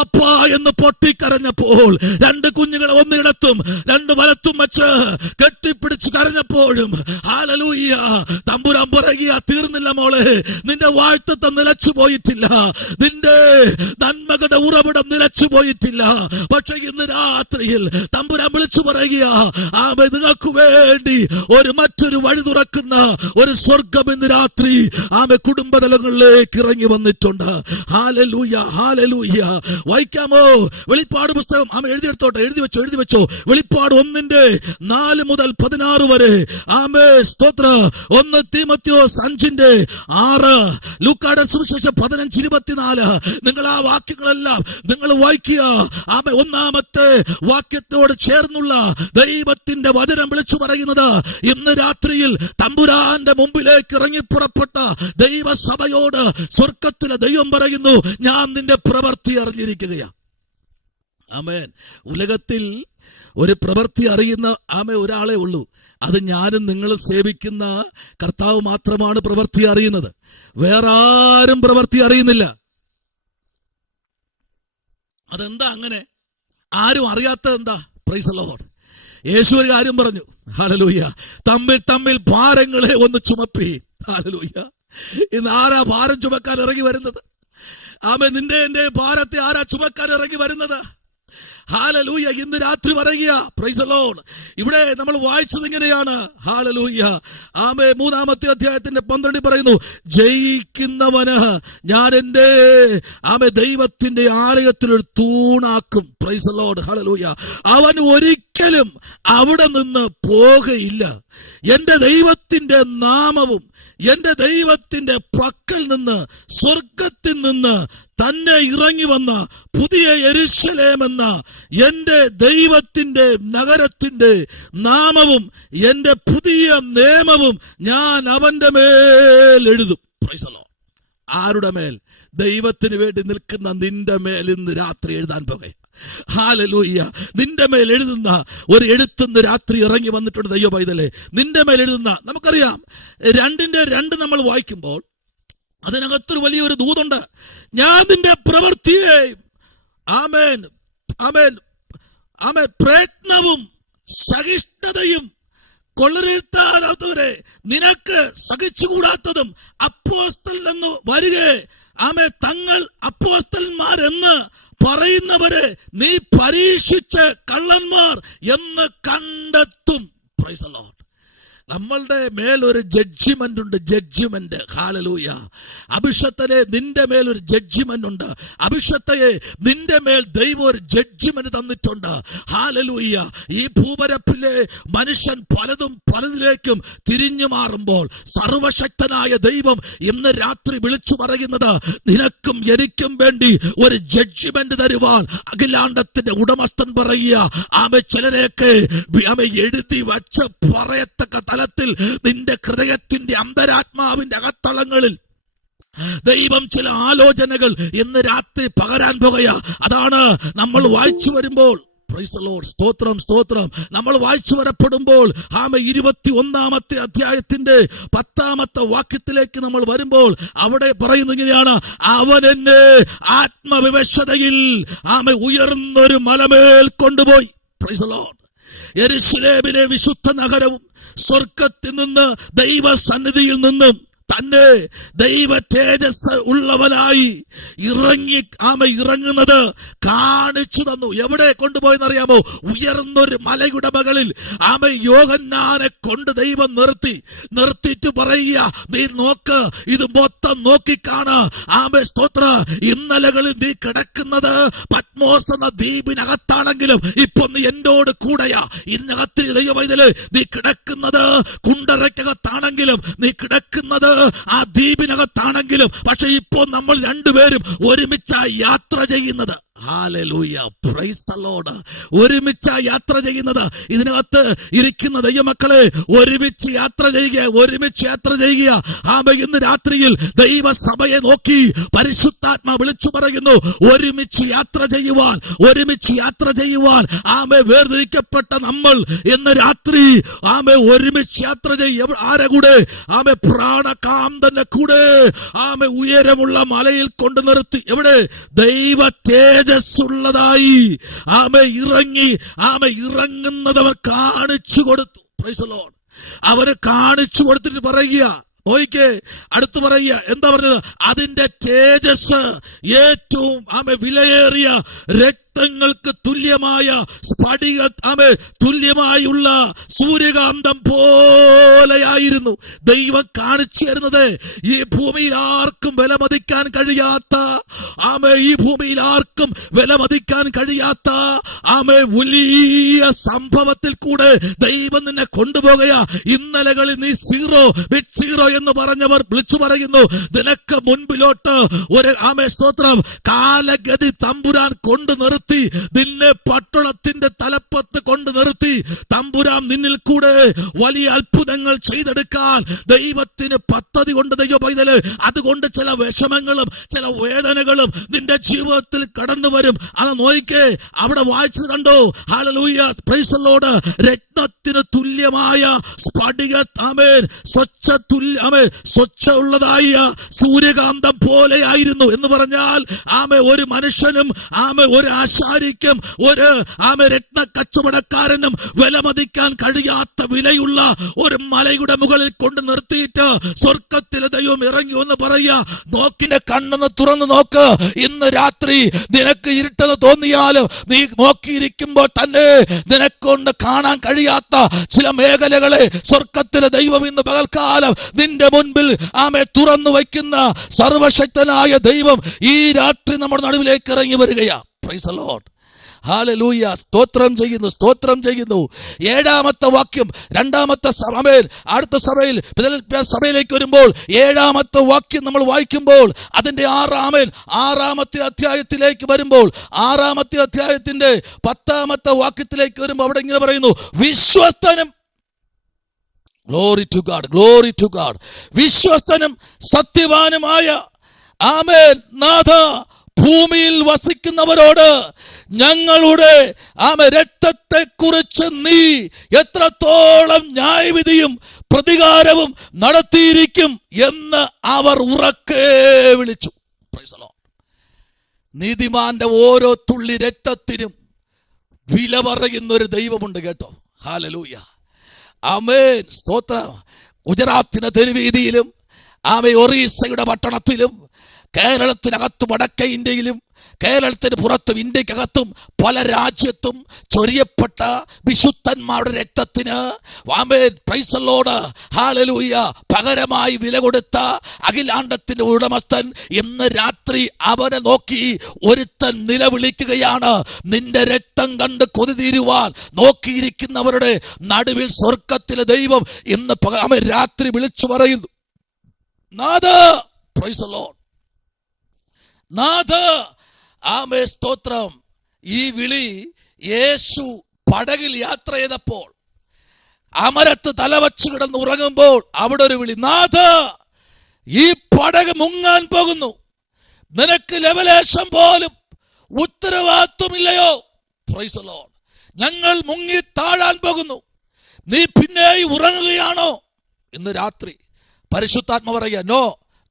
അപ്പാ എന്ന് പൊട്ടിക്കരഞ്ഞപ്പോൾ, 2 കുഞ്ഞുങ്ങളെ ഒന്നിടത്തും 2 വലത്തും വച്ച് കെട്ടിപ്പിടിച്ച് കരഞ്ഞപ്പോഴും, ഹല്ലേലൂയ, തമ്പുരാൻ പറയുക, തീർന്നില്ല മോളെ, നിന്റെ വാഴ്ത്തത്തെ നിലച്ചു പോയിട്ടില്ല, നിന്റെ നന്മകളുടെ ഉറവിടം നിലച്ചു പോയിട്ടില്ല. പക്ഷെ ഇന്ന് രാത്രിയിൽ തമ്പുരാൻ വിളിച്ചു പറയുക, ആമേ നിങ്ങൾക്ക് വേണ്ടി മറ്റൊരു വഴി തുറക്കുന്ന ഒരു സ്വർഗം ഇന്ന് രാത്രി ആമേ കുടുംബതലങ്ങളിലേക്ക് ഇറങ്ങി വന്നിട്ടുണ്ട്. ഹല്ലേലൂയ, ഹല്ലേലൂയ. വായിക്കാമോ? വെളിപ്പാട് പുസ്തകം ആമേ എഴുതിയെടുത്തോട്ടെ, എഴുതി വെച്ചോ. വെളിപ്പാട് 1:4 മുതൽ 16 വരെ. ആമേ സ്തോത്രം. 1 തീമോഥെയോസ് 5:6, ലൂക്കായുടെ സുവിശേഷം 15:24. നിങ്ങൾ ആ വാക്യങ്ങളെല്ലാം നിങ്ങൾ വായിക്കുക. ആമേ 1-ാമത്തെ വാക്യത്തോട് ചേർന്നുള്ള ദൈവത്തിന്റെ വചനം വിളിച്ചു പറയുന്നത്, ഇന്ന് രാത്രിയിൽ തമ്പുരാന്റെ മുമ്പിലേക്ക് ഇറങ്ങി പുറപ്പെട്ട ദൈവസഭയോട് സ്വർഗത്തിലെ ദൈവം പറയുന്നു, ഞാൻ നിന്റെ പ്രവൃത്തി അറിഞ്ഞിരിക്കുകയാണ്. ആമേൻ. ഉലകത്തിൽ ഒരു പ്രവൃത്തി അറിയുന്ന ആമേ ഒരാളെ ഉള്ളൂ. അത് ഞാനും നിങ്ങൾ സേവിക്കുന്ന കർത്താവ് മാത്രമാണ് പ്രവൃത്തി അറിയുന്നത്. വേറെ ആരും പ്രവൃത്തി അറിയുന്നില്ല. അതെന്താ അങ്ങനെ? ആരും അറിയാത്തത് എന്താ? Price the Lord. യേശു ഒരു കാര്യം പറഞ്ഞു. ഹല്ലേലൂയ. തമ്മിൽ ഭാരങ്ങളെ ഒന്ന് ചുമപ്പി. ഹല്ലേലൂയ. ഇന്ന് ആരാ ഭാരം ചുമക്കാൻ ഇറങ്ങി വരുന്നത്? ആമേൻ. നിന്റെ എന്റെ ഭാരത്തെ ആരാ ചുമക്കാൻ ഇറങ്ങി വരുന്നത്? ഹല്ലേലൂയ. ഇന്ന് രാത്രി പറയുക. Price the Lord. ഇവിടെ നമ്മൾ വായിച്ചത് ഇങ്ങനെയാണ്. ഹല്ലേലൂയ. ആമേൻ. 3-ാമത്തെ അധ്യായത്തിന്റെ 12 പറയുന്നു, ജയിക്കുന്നവന് ഞാൻ എന്റെ ദൈവത്തിന്റെ ആലയത്തിൽ ഒരു തൂണാക്കും. Praise the lord. ഹല്ലേലൂയ. അവൻ ഒരിക്കലും അവിടെ നിന്ന് പോകയില്ല. എന്റെ ദൈവത്തിന്റെ നാമവും എന്റെ ദൈവത്തിന്റെ പക്കൽ നിന്ന്, സ്വർഗത്തിൽ നിന്ന് തന്നെ ഇറങ്ങി വന്ന പുതിയ യെരൂശലേം എന്ന എന്റെ ദൈവത്തിന്റെ നഗരത്തിന്റെ നാമവും എന്റെ പുതിയ നിയമവും ഞാൻ അവന്റെ മേൽ എഴുതും. Price the Lord. ആരുടെ മേൽ? ദൈവത്തിന് വേണ്ടി നിൽക്കുന്ന നിന്റെ മേൽ ഇന്ന് രാത്രി എഴുതാൻ പോകുക. ഹല്ലേലൂയ. നിന്റെ മേൽ എഴുതുന്ന ഒരു എഴുത്തുന്ന് രാത്രി ഇറങ്ങി വന്നിട്ടുണ്ട് ദൈവ പൈതലേ. നിന്റെ മേൽ എഴുതുന്ന, നമുക്കറിയാം 2:2 നമ്മൾ വായിക്കുമ്പോൾ അതിനകത്തൊരു വലിയൊരു ദൂതുണ്ട്. ഞാൻ നിന്റെ പ്രവൃത്തിയെ ആമേൻ ആമേൻ ആമേൻ പ്രയത്നവും സഹിഷ്ണുതയും കൊള്ളരുത്താത്തവരെ നിനക്ക് സഹിച്ചുകൂടാത്തതും അപ്പോസ്തലൻ എന്ന് വരികെ ആമേ തങ്ങൾ അപ്പോസ്തലന്മാരെന്ന് പറയുന്നവരെ നീ പരീക്ഷിച്ച് കള്ളന്മാർ എന്ന് കണ്ടെത്തും. Price the Lord. നമ്മളുടെ മേലൊരു ജഡ്ജിമെന്റ് ഉണ്ട്. ജഡ്ജിമെന്റ്. ഹല്ലേലൂയ. അഭിഷക്തനെ നിന്റെ മേലൊരു ജഡ്ജിമെന്റ് ഉണ്ട്. അഭിഷക്തയെ നിന്റെ മേൽ ദൈവം ഒരു ജഡ്ജിമെന്റ് തന്നിട്ടുണ്ട്. ഹല്ലേലൂയ. ഈ ഭൂപരപ്പിലെ മനുഷ്യൻ പലതിലേക്കും തിരിഞ്ഞു മാറുമ്പോൾ സർവശക്തനായ ദൈവം ഇന്ന് രാത്രി വിളിച്ചു പറയുന്നത് നിനക്കും എനിക്കും വേണ്ടി ഒരു ജഡ്ജിമെന്റ് തരുവാൻ അഖിലാണ്ടത്തിന്റെ ഉടമസ്ഥൻ പറയുക. ചിലരെയൊക്കെ എഴുതി വച്ച് പറയത്തക്ക തലത്തിൽ നിന്റെ ഹൃദയത്തിന്റെ അന്തരാത്മാവിന്റെ അകത്തളങ്ങളിൽ ദൈവം ചില ആലോചനകൾ ഇന്ന് രാത്രി പകരാൻ പോകുക. അതാണ് നമ്മൾ വായിച്ചു വരുമ്പോൾ, സ്തോത്രം സ്തോത്രം, നമ്മൾ വായിച്ചു വരപ്പെടുമ്പോൾ 21-ാമത്തെ അധ്യായത്തിന്റെ 10-ാമത്തെ വാക്യത്തിലേക്ക് നമ്മൾ വരുമ്പോൾ അവിടെ പറയുന്നത് ഇങ്ങനെയാണ്: അവൻ എന്നെ ആത്മവിവശതയിൽ ഉയർന്നൊരു മലമേൽ കൊണ്ടുപോയി. Price the Lord. യെരൂശലേമിലെ വിശുദ്ധ നഗരവും സ്വർഗത്തിൽ നിന്ന് ദൈവസന്നിധിയിൽ നിന്നും തന്നെ ദൈവ തേജസ് ഉള്ളവനായി ഇറങ്ങുന്നത് കാണിച്ചു തന്നു. എവിടെ കൊണ്ടുപോയെന്നറിയാമോ? ഉയർന്നൊരു മലയുടെ മകളിൽ യോഹന്നാനെ കൊണ്ട് ദൈവം നിർത്തിയിട്ട് പറയുക, നീ നോക്ക്, ഇത് മൊത്തം നോക്കിക്കാണ്. സ്തോത്ര. ഇന്നലകളിൽ നീ കിടക്കുന്നത് പത്മോസ് എന്ന ദ്വീപിനകത്താണെങ്കിലും ഇപ്പൊ നീ എന്നോട് കൂടെയാ. ഇന്നകത്തിൽ ദൈവവൈതല് നീ കിടക്കുന്നത് കുണ്ടറയ്ക്കകത്താണെങ്കിലും, നീ കിടക്കുന്നത് ആ ദ്വീപിനകത്താണെങ്കിലും, പക്ഷെ ഇപ്പോൾ നമ്മൾ രണ്ടുപേരും ഒരുമിച്ചാ യാത്ര ചെയ്യുന്നത്. ഹല്ലേലൂയ. Praise the lord. ഒരുമിച്ചാ യാത്ര ചെയ്യുന്നത്. ഇതിനകത്ത് ഇരിക്കുന്ന ദൈവമക്കളെ, ഒരുമിച്ച് യാത്ര ചെയ്യുക. ഇന്ന് രാത്രിയിൽ ദൈവസഭയെ നോക്കി പരിശുദ്ധാത്മാ വിളിച്ചു പറയുന്നു, ഒരുമിച്ച് യാത്ര ചെയ്യുവാൻ വേർതിരിക്കപ്പെട്ട നമ്മൾ ഇന്ന് രാത്രി ഒരുമിച്ച് യാത്ര ചെയ്യും. ആരെ കൂടെ? പ്രാണകാന്തന്റെ കൂടെ ഉയരമുള്ള മലയിൽ കൊണ്ട് നിർത്തി. എവിടെ? ദൈവ തേജസ്സുള്ളതായി ഇറങ്ങുന്നത് അവർ കാണിച്ചു കൊടുത്തു. Price the Lord. അവര് കാണിച്ചു കൊടുത്തിട്ട് പറയുക, നോയിക്കേ, അടുത്ത് പറയുക, എന്താ പറഞ്ഞത്? അതിന്റെ തേജസ് ഏറ്റവും വിലയേറിയ രക്തങ്ങൾക്ക് തുല്യമായ തുല്യമായുള്ള സൂര്യകാന്തം പോലെയായിരുന്നു. ദൈവം കാണിച്ചു തരുന്നത് ഈ ഭൂമിയിൽ ആർക്കും വിലമതിക്കാൻ കഴിയാത്ത വലിയ സംഭവത്തിൽ കൂടെ ദൈവം നിന്നെ കൊണ്ടുപോകുക. ഇന്നലകളിൽ നീ സീറോ എന്ന് പറഞ്ഞവർ വിളിച്ചു പറയുന്നു, നിനക്ക് മുൻപിലോട്ട് ഒരു സ്തോത്രം കാലഗതി തമ്പുരാൻ കൊണ്ടു നിർത്തി. നിന്നെ പട്ടണത്തിന്റെ തലപ്പത്ത് കൊണ്ടു നിർത്തി. തമ്പുരാൻ നിന്നിൽ കൂടെ വലിയ അത്ഭുതങ്ങൾ ചെയ്തെടുക്കാൻ ദൈവത്തിന് പദ്ധതി കൊണ്ട് ദൈവപൈതല്. അതുകൊണ്ട് ചില വിഷമങ്ങളും ചില വേദനകളും നിന്റെ ജീവിതത്തിൽ കടന്നു വരും. അത് നോയിക്കേ, അവിടെ വായിച്ചു കണ്ടോ? ഹല്ലേലൂയ. Praise the lord. രത്നത്തിന് തുല്യമായ സ്വച്ഛമുള്ളതായ സൂര്യകാന്തം പോലെയായിരുന്നു എന്ന് പറഞ്ഞാൽ ഒരു മനുഷ്യനും ഒരു ആശാരിക്കും ഒരു രത്ന കച്ചവടക്കാരനും വിലമതിക്കാൻ കഴിയാത്ത വിലയുള്ള ഒരു മലയുടെ മുകളിൽ കൊണ്ട് നിർത്തിയിട്ട് സ്വർഗത്തിലെ ദൈവം ഇറങ്ങി എന്ന് പറയുക. നോക്കിന്റെ കണ്ണെന്ന് തുറന്നു നോക്ക്. ഇന്ന് രാത്രി നിനക്ക് ഇരുട്ടെന്ന് തോന്നിയാലും നീ നോക്കിയിരിക്കുമ്പോൾ തന്നെ നിനക്കൊണ്ട് കാണാൻ കഴിയാത്ത ചില മേഖലകളെ സ്വർഗത്തിലെ ദൈവം ഇന്ന് പകൽക്കാലം നിന്റെ മുൻപിൽ തുറന്നു വയ്ക്കുന്ന സർവശക്തനായ ദൈവം ഈ രാത്രി നമ്മുടെ നടുവിലേക്ക് ഇറങ്ങി വരികയാ. Praise the lord. ഹല്ലേലൂയ. സ്തോത്രം ചെയ്യുന്നു. 7-ാമത്തെ വാക്യം, 2-ാമത്തെ അടുത്ത സഭയിലേക്ക് വരുമ്പോൾ 7-ാമത്തെ വാക്യം നമ്മൾ വായിക്കുമ്പോൾ അതിന്റെ 6-ാമത്തെ അധ്യായത്തിലേക്ക് വരുമ്പോൾ 6-ാമത്തെ അധ്യായത്തിന്റെ 10-ാമത്തെ വാക്യത്തിലേക്ക് വരുമ്പോൾ അവിടെ ഇങ്ങനെ പറയുന്നു, വിശ്വസ്തനും, ഗ്ലോറി ടു ഗാഡ്, വിശ്വസ്തനും സത്യവാനുമായ നാഥ, ഭൂമിയിൽ വസിക്കുന്നവരോട് ഞങ്ങളുടെ രക്തത്തെക്കുറിച്ച് നീ എത്രത്തോളം ന്യായവിധിയും പ്രതികാരവും നടത്തിയിരിക്കും എന്ന് അവർ ഉറക്കെ വിളിച്ചു. Price the Lord. നീതിമാന്റെ ഓരോ തുള്ളി രക്തത്തിനും വില പറയുന്ന ഒരു ദൈവമുണ്ട് കേട്ടോ. ഹല്ലേലൂയ. ആമേൻ. സ്തോത്രം. ഗുജറാത്തിന്റെ തെരുവീതിയിലും ഒറീസയുടെ പട്ടണത്തിലും കേരളത്തിനകത്ത് വടക്കേ ഇന്ത്യയിലും കേരളത്തിന് പുറത്തും ഇന്ത്യക്കകത്തും പല രാജ്യത്തും ചൊരിയപ്പെട്ട വിശുദ്ധന്മാരുടെ രക്തത്തിന് പ്രൈസ് ദി ലോർഡ് ഹല്ലേലൂയ പകരമായി വില കൊടുത്ത അഖിലാണ്ടത്തിന്റെ ഉടമസ്ഥൻ ഇന്ന് രാത്രി അവനെ നോക്കി ഒരുത്തൻ നിലവിളിക്കുകയാണ്. നിന്റെ രക്തം കണ്ട് കൊതി തീരുവാൻ നോക്കിയിരിക്കുന്നവരുടെ നടുവിൽ സ്വർഗത്തിലെ ദൈവം ഇന്ന് രാത്രി വിളിച്ചു പറയുന്നു, നാഥ, പ്രൈസ് ദി ലോർഡ്, നാഥ. ആമേ സ്തോത്രം. ഈ വിളി യേശു പടകിൽ യാത്ര ചെയ്തപ്പോൾ അമരത്ത് തലവച്ചു കിടന്ന് ഉറങ്ങുമ്പോൾ അവിടെ ഒരു വിളി, നാഥ, ഈ പടക് മുങ്ങാൻ പോകുന്നു, നിനക്ക് ലവലേശം പോലും ഉത്തരവാദിത്വമില്ലയോ? Price the Lord. ഞങ്ങൾ മുങ്ങി താഴാൻ പോകുന്നു, നീ പിന്നെയും ഉറങ്ങുകയാണോ? ഇന്ന് രാത്രി പരിശുദ്ധാത്മ പറയുക, നോ,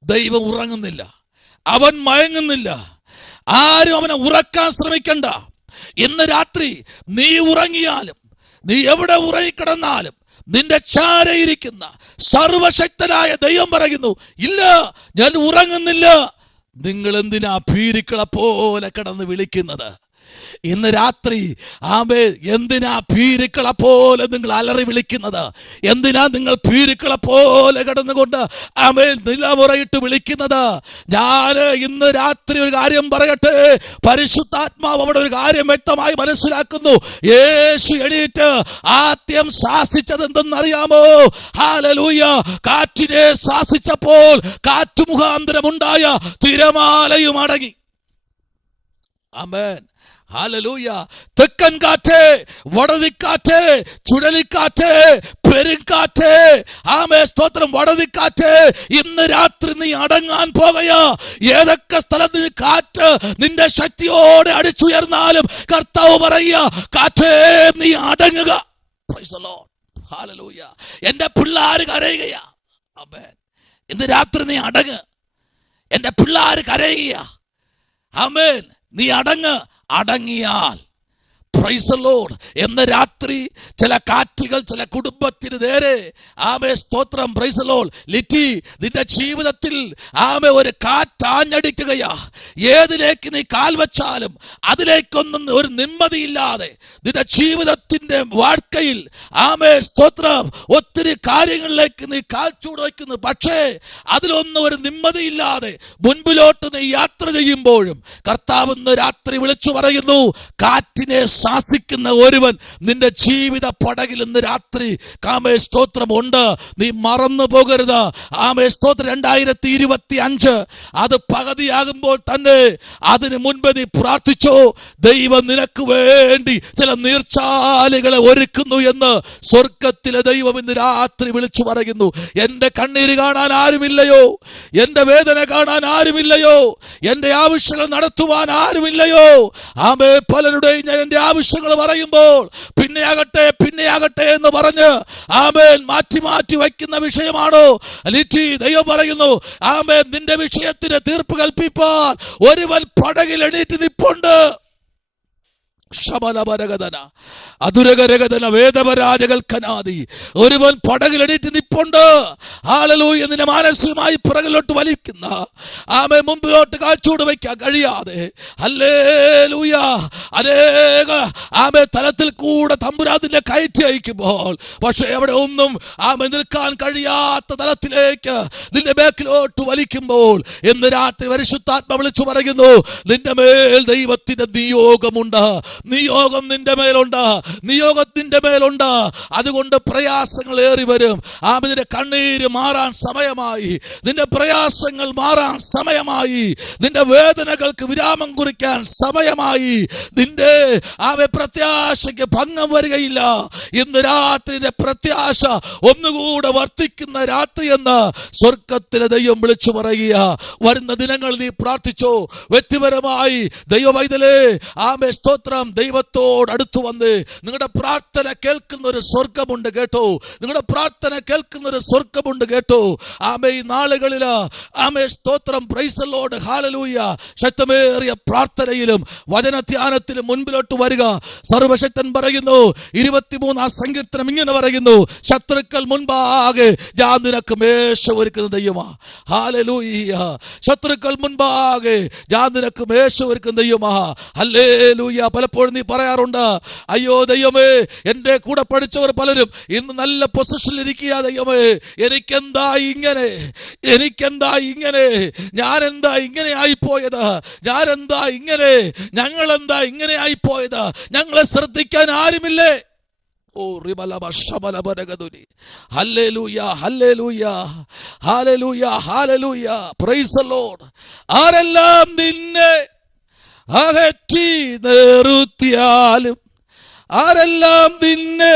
ദൈവം ഉറങ്ങുന്നില്ല, അവൻ മയങ്ങുന്നില്ല, ആരും അവനെ ഉറക്കാൻ ശ്രമിക്കണ്ട. ഇന്ന് രാത്രി നീ ഉറങ്ങിയാലും, നീ എവിടെ ഉറങ്ങിക്കിടന്നാലും, നിന്റെ ചാരയിരിക്കുന്ന സർവശക്തനായ ദൈവം പറയുന്നു, ഇല്ല, ഞാൻ ഉറങ്ങുന്നില്ല. നിങ്ങൾ എന്തിനാ ഭീരുക്കളെ പോലെ കിടന്ന് വിളിക്കുന്നത്? ഇന്ന് രാത്രി ആമേ, എന്തിനാ ഭീരുക്കളെ പോലെ നിങ്ങൾ അലറി വിളിക്കുന്നത്? എന്തിനാ നിങ്ങൾ ഭീരുക്കളെ പോലെ കിടന്നുകൊണ്ട് ആമേ നിലമുറയിട്ട് വിളിക്കുന്നത്? ഞാൻ ഇന്ന് രാത്രി ഒരു കാര്യം പറയട്ടെ. പരിശുദ്ധാത്മാവ് അവിടെ ഒരു കാര്യം വ്യക്തമായി മനസ്സിലാക്കുന്നു. യേശു എണീറ്റ് ആദ്യം ശാസിച്ചത് എന്തെന്നറിയാമോ? ഹല്ലേലൂയ. കാറ്റിനെ ശാസിച്ചപ്പോൾ കാറ്റു മുഖാന്തരമുണ്ടായ തിരമാലയും അടങ്ങി. ആമേൻ. ഹല്ലേലൂയ. തെക്കൻ കാറ്റ്, വടതിക്കാറ്റ്, ചുഴലിക്കാറ്റ്, പെരുങ്കാറ്റ്, ആമേ സ്തോത്രം, വടതിക്കാറ്റ്, ഇന്ന് രാത്രി നീ അടങ്ങാൻ പോകുകയാ. ഏതൊക്കെ സ്ഥലത്ത് കാറ്റ് നിന്റെ ശക്തിയോടെ അടിച്ചുയർന്നാലും കർത്താവ് പറയുക, കാറ്റേ നീ അടങ്ങുക. Praise the lord. ഹല്ലേലൂയ. എന്റെ പിള്ളാര് കരയുകയാ. ആമേൻ. ഇന്ന് രാത്രി നീ അടങ്ങ്. എന്റെ പിള്ളാര് കരയുകയാ. ആമേൻ. നീ അടങ്ങിയാൽ പ്രൈസ് ദി ലോർഡ്. എന്ന രാത്രി ചില കാറ്റുകൾ ചില കുടുംബത്തിന് നേരെ ആമേ സ്തോത്രം പ്രൈസ് ദി ലോർഡ് ലിറ്റി നിന്റെ ജീവിതത്തിൽ ആമേ ഒരു കാറ്റാഞ്ഞടിക്കുകയാ. ഏതിലേക്ക് നീ കാൽ വെച്ചാലും അതിലേക്കൊന്നും ഒരു നിമ്മതിയില്ലാതെ നിന്റെ ജീവിതത്തിന്റെ വാഴ്ക്കയിൽ ആമേ സ്തോത്രം ഒത്തിരി കാര്യങ്ങളിലേക്ക് നീ കാൽ ചൂട് വയ്ക്കുന്നു. പക്ഷേ അതിലൊന്നും ഒരു നിമ്മതിയില്ലാതെ മുൻപിലോട്ട് നീ യാത്ര ചെയ്യുമ്പോഴും കർത്താവ് ഇന്ന് രാത്രി വിളിച്ചു പറയുന്നു, കാറ്റിനെ ശാസിക്കുന്ന ഒരുവൻ നിന്റെ ജീവിത പടകിൽ ഇന്ന് രാത്രി കാമേ സ്തോത്രം ഉണ്ട്. നീ മറന്നു പോകരുത്. ആമേ സ്തോത്രം. 2025 അത് പകുതിയാകുമ്പോൾ തന്നെ അതിന് മുൻപ് നീ പ്രാർത്ഥിച്ചോ, ദൈവം നിനക്ക് വേണ്ടി ചില നീർച്ചാലുകളെ ഒരുക്കുന്നു എന്ന് സ്വർഗത്തിലെ ദൈവം ഇന്ന് രാത്രി വിളിച്ചു പറയുന്നു. എന്റെ കണ്ണീര് കാണാൻ ആരുമില്ലയോ? എന്റെ വേദന കാണാൻ ആരുമില്ലയോ? എന്റെ ആവശ്യങ്ങൾ നടത്തുവാൻ ആരുമില്ലയോ? ആമേ പലരുടെയും ഞാൻ എന്റെ ആവശ്യങ്ങൾ പറയുമ്പോൾ പിന്നെയാകട്ടെ എന്ന് പറഞ്ഞ് ആമേൻ മാറ്റി മാറ്റി വയ്ക്കുന്ന വിഷയമാണോ? ലിറ്റി ദൈവം പറയുന്നു, ആമേൻ നിന്റെ വിഷയത്തിന് തീർപ്പ് കൽപ്പിപ്പാൻ ഒരുവൻ പടകിൽ എണീറ്റ് നിപ്പുണ്ട്. ശബലപരഗതന അതുരകരഗതന വേദപരാജകൽക്കനാദി ഒരുവൻ പടകിലെണീറ്റ് നിപ്പുണ്ട്. ഹല്ലേലൂയ. നിന്നെ മാനസികമായി പുറകിലോട്ട് വലിക്കുന്ന ആമേ മുമ്പിലോട്ട് കാൽച്ചൂട് വയ്ക്കാൻ കഴിയാതെ ഹല്ലേലൂയ അനേക ആമേ തലത്തിൽ കൂടെ തമ്പുരാന്റെ കയറ്റി അയക്കുമ്പോൾ പക്ഷെ അവിടെ ഒന്നും ആമേ നിൽക്കാൻ കഴിയാത്ത തലത്തിലേക്ക് നിന്റെ ബേക്കിലോട്ട് വലിക്കുമ്പോൾ ഇന്ന് രാത്രി പരിശുദ്ധാത്മ വിളിച്ചു പറയുന്നു, നിന്റെ മേൽ ദൈവത്തിന്റെ നിയോഗമുണ്ട്. നിയോഗം നിന്റെ മേലുണ്ട്. നിയോഗത്തിന്റെ മേലുണ്ട്. അതുകൊണ്ട് പ്രയാസങ്ങൾ ഏറി വരും. നിന്റെ കണ്ണീര് മാറാൻ സമയമായി. നിന്റെ പ്രയാസങ്ങൾ മാറാൻ സമയമായി. നിന്റെ വേദനകൾക്ക് വിരാമം കുറിക്കാൻ സമയമായി. നിന്റെ പ്രത്യാശയ്ക്ക് ഭംഗം വരികയില്ല. ഇന്ന് രാത്രിയുടെ പ്രത്യാശ ഒന്നുകൂടെ വർദ്ധിക്കുന്ന രാത്രി എന്ന് സ്വർഗത്തിലെ ദൈവം വിളിച്ചു പറയുക. വരുന്ന ദിനങ്ങൾ നീ പ്രാർത്ഥിച്ചോ. വ്യക്തിപരമായി ദൈവവൈതലേ ആമേ സ്തോത്രം ദൈവത്തോട് അടുത്തു വന്ന് നിങ്ങളുടെ പ്രാർത്ഥന കേൾക്കുന്ന ഒരു സ്വർഗമുണ്ട് കേട്ടോ. നിങ്ങളുടെ പ്രാർത്ഥന കേൾക്കുന്ന ഒരു സ്വർഗമുണ്ട് കേട്ടോ. ആമേ, ഈ നാളുകളില് ആമേ സ്തോത്രം, പ്രൈസ് ദി ലോർഡ്, ഹല്ലേലൂയ. ശക്തമേറിയ പ്രാർത്ഥനയിലും വചനധ്യാനത്തിലും മുൻപിലോട്ട് വരിക. സർവശക്തൻ പറയുന്നു 23 സങ്കീർത്തനം ഇങ്ങനെ പറയുന്നു, ശത്രുക്കൾ മുൻപാകെ ഞാൻ നിനക്ക് മേശ ഒരുക്കുന്ന ദൈവമാ. ഹല്ലേലൂയ. ശത്രുക്കൾ മുൻപാകെ ഞാൻ നിനക്ക് മേശ ഒരുക്കുന്ന ദൈവമാ. ഹല്ലേലൂയ. പലപ്പോഴും നീ പറയാറുണ്ട്, അയ്യോ ദൈവമേ, എൻ്റെ കൂടെ പഠിച്ചവർ പലരും ഇന്ന് നല്ല പൊസിഷനിൽ ഇരിക്കുക, ദൈവമേ എനിക്കെന്താ ഇങ്ങനെ, ഞാനെന്താ ഇങ്ങനെ ആയിപ്പോയത്, ഞങ്ങളെന്താ ഇങ്ങനെ ആയിപ്പോയത്, ഞങ്ങളെ ശ്രദ്ധിക്കാൻ ആരുമില്ലേ? ഓ റിബലബശബലബരഗദുനി. ഹല്ലേലൂയ, ഹല്ലേലൂയ, ഹല്ലേലൂയ, ഹല്ലേലൂയ. Praise the lord. ആരെല്ലാം നിന്നെ അകറ്റി നിർത്തിയാലും, ആരെല്ലാം നിന്നെ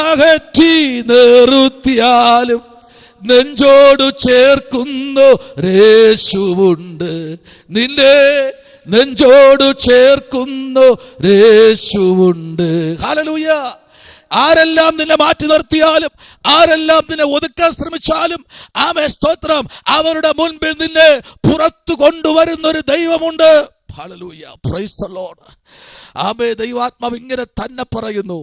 അകറ്റി നിർത്തിയാലും നെഞ്ചോട് ചേർക്കുന്നു യേശുവുണ്ട്. നിന്നെ നെഞ്ചോട് ചേർക്കുന്നു യേശുവുണ്ട്. ഹല്ലേലൂയ. ആരെല്ലാം നിന്നെ മാറ്റി നിർത്തിയാലും, ആരെല്ലാം നിന്നെ ഒതുക്കാൻ ശ്രമിച്ചാലും, ആമേ സ്തോത്രം, അവരുടെ മുൻപിൽ നിന്നെ പുറത്തു കൊണ്ടുവരുന്ന ഒരു ദൈവമുണ്ട്. ഹല്ലേലൂയ. Praise the Lord. ആമേ, ദൈവാത്മാവ് ഇങ്ങനെ തന്നെ പറയുന്നു.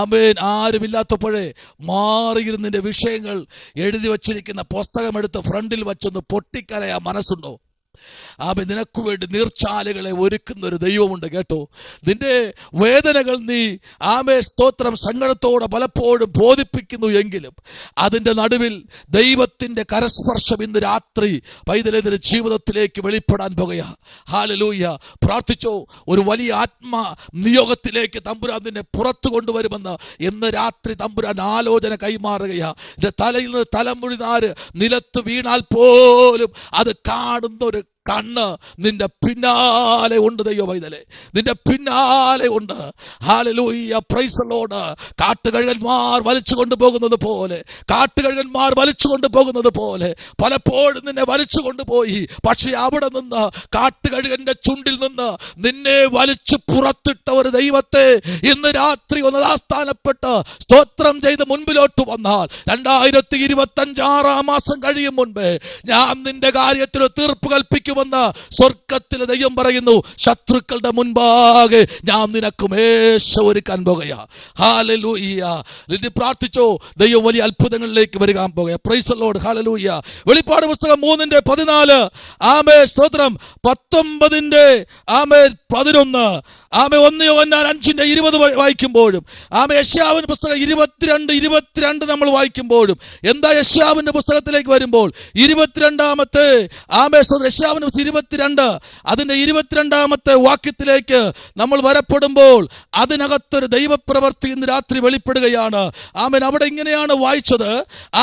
ആമേൻ. ആരുമില്ലാത്തപ്പോഴേ മാറിയിരുന്നതിന്റെ വിഷയങ്ങൾ എഴുതി വച്ചിരിക്കുന്ന പുസ്തകം എടുത്ത് ഫ്രണ്ടിൽ വച്ചൊന്ന് പൊട്ടിക്കരയാ മനസ്സുണ്ടോ? ആമേ, നിനക്ക് വേണ്ടി നീർച്ചാലുകളെ ഒരുക്കുന്ന ഒരു ദൈവമുണ്ട് കേട്ടോ. നിന്റെ വേദനകൾ നീ ആമേ സ്തോത്രം സങ്കടത്തോടെ പലപ്പോഴും ബോധിപ്പിക്കുന്നു എങ്കിലും അതിൻ്റെ നടുവിൽ ദൈവത്തിൻ്റെ കരസ്പർശം ഇന്ന് രാത്രി പൈതലേതിന്റെ ജീവിതത്തിലേക്ക് വെളിപ്പെടാൻ പോകുക. ഹല്ലേലൂയ. പ്രാർത്ഥിച്ചോ, ഒരു വലിയ ആത്മാ നിയോഗത്തിലേക്ക് തമ്പുരാൻ നിന്നെ പുറത്തു കൊണ്ടുവരുമെന്ന് ഇന്ന് രാത്രി തമ്പുരാൻ ആലോചന കൈമാറുകയാ. എൻ്റെ തലയിൽ നിന്ന് തലമുടിനാര് നിലത്ത് വീണാൽ പോലും അത് കാണുന്ന ഒരു കണ്ണ് നിന്റെ പിന്നാലെ ഉണ്ട് ദൈവ പൈതലേ, നിന്റെ പിന്നാലെ ഉണ്ട്. ഹല്ലേലൂയ. Praise the lord. കാട്ടുകഴുകന്മാർ വലിച്ചു കൊണ്ടുപോകുന്നത് പോലെ, കാട്ടുകഴുകന്മാർ വലിച്ചു കൊണ്ടുപോകുന്നത് പോലെ പലപ്പോഴും നിന്നെ വലിച്ചു കൊണ്ടുപോയി. പക്ഷെ അവിടെ നിന്ന് കാട്ടുകഴുകന്റെ ചുണ്ടിൽ നിന്ന് നിന്നെ വലിച്ചു പുറത്തിട്ട ഒരു ദൈവത്തെ ഇന്ന് രാത്രി ഒന്ന് ആസ്ഥാനപ്പെട്ട് സ്തോത്രം ചെയ്ത് മുൻപിലോട്ട് വന്നാൽ 2025 മാസം കഴിയും മുൻപേ ഞാൻ നിന്റെ കാര്യത്തിൽ തീർപ്പ് കൽപ്പിക്കും ന്ന് സ്വർഗത്തിലെ ദൈവം പറയുന്നു. ശത്രുക്കളുടെ മുൻപാകെ ഞാൻ നിനക്ക് മേശ ഒരുക്കാൻ പോകുക. ഹല്ലേലൂയ. നീ പ്രാർത്ഥിച്ചോ, ദൈവം വലിയ അത്ഭുതങ്ങളിലേക്ക് വരികാൻ പോകുക. Price the lord. ഹല്ലേലൂയ. വെളിപ്പാട് പുസ്തകം 3:14. ആമേ സ്തോത്രം. 19 ആമേ 11. ആമേ 1 യോഹന്നാൻ 5:20 വായിക്കുമ്പോഴും, ആമേ യെശയ്യാവിന്റെ പുസ്തകം 22 നമ്മൾ വായിക്കുമ്പോഴും, എന്താ യെശയ്യാവിന്റെ പുസ്തകത്തിലേക്ക് വരുമ്പോൾ 22 ആമേ യെശയ്യാവിന്റെ 22 അതിന്റെ 22 വാക്യത്തിലേക്ക് നമ്മൾ വരപ്പെടുമ്പോൾ അതിനകത്തൊരു ദൈവപ്രവൃത്തി ഇന്ന് രാത്രി വെളിപ്പെടുകയാണ്. ആമേൻ. അവിടെ ഇങ്ങനെയാണ് വായിച്ചത്.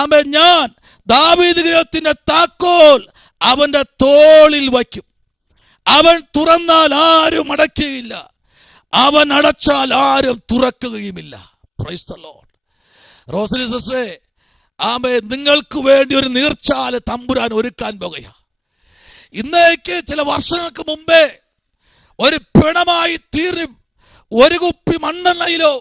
ആമേൻ. ഞാൻ ദാവീദ് ഗൃഹത്തിന്റെ താക്കോൽ അവന്റെ തോളിൽ വയ്ക്കും. അവൻ തുറന്നാൽ ആരും അടയ്ക്കുകയില്ല, അവൻ അടച്ചാൽ ആരും തുറക്കുകയുമില്ല. Praise the lord. റോസലി സിസ്റ്ററെ, ആമേൻ, നിങ്ങൾക്ക് വേണ്ടി ഒരു നീർച്ചാല് തമ്പുരാൻ ഒരുക്കാൻ പോകുക. ഇന്നേക്ക് ചില വർഷങ്ങൾക്ക് മുമ്പേ ഒരു പിണമായി തീരും ഒരു കുപ്പി മണ്ണെണ്ണയിലോ,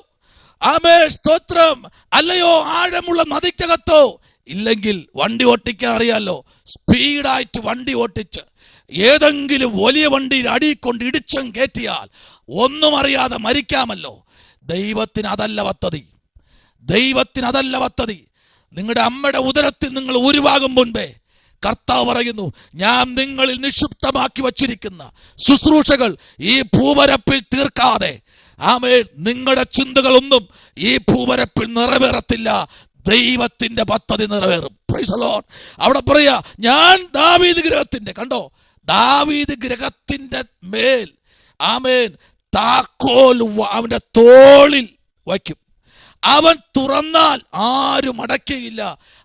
ആമേ സ്തോത്രം, അല്ലയോ ആഴമുള്ള നദിക്കകത്തോ, ഇല്ലെങ്കിൽ വണ്ടി ഓട്ടിക്കാൻ അറിയാലോ, സ്പീഡായിട്ട് വണ്ടി ഓട്ടിച്ച് ഏതെങ്കിലും വലിയ വണ്ടിയിൽ അടിക്കൊണ്ട് ഇടിച്ചും കയറ്റിയാൽ ഒന്നും അറിയാതെ മരിക്കാമല്ലോ. ദൈവത്തിന് അതല്ല പദ്ധതി. ദൈവത്തിന് അതല്ല പദ്ധതി. നിങ്ങളുടെ അമ്മയുടെ ഉദരത്തിൽ നിങ്ങൾ ഉരുവാകും മുൻപേ കർത്താവ് പറയുന്നു, ഞാൻ നിങ്ങളിൽ നിക്ഷിപ്തമാക്കി വച്ചിരിക്കുന്ന ശുശ്രൂഷകൾ ഈ ഭൂപരപ്പിൽ തീർക്കാതെ, ആമേൻ, നിങ്ങളുടെ ചിന്തകളൊന്നും ഈ ഭൂപരപ്പിൽ നിറവേറത്തില്ല. ദൈവത്തിന്റെ പദ്ധതി നിറവേറും. Price the Lord. അവിടെ പറയാ, ഞാൻ ദാവീദ് ഗൃഹത്തിന്റെ, കണ്ടോ, ദാവീദ് ഗൃഹത്തിന്റെ മേൽ, ആമേൻ, താക്കോൽ അവന്റെ തോളിൽ വയ്ക്കും. അവൻ തുറന്നാൽ ആരും അടയ്ക്കുകയില്ല,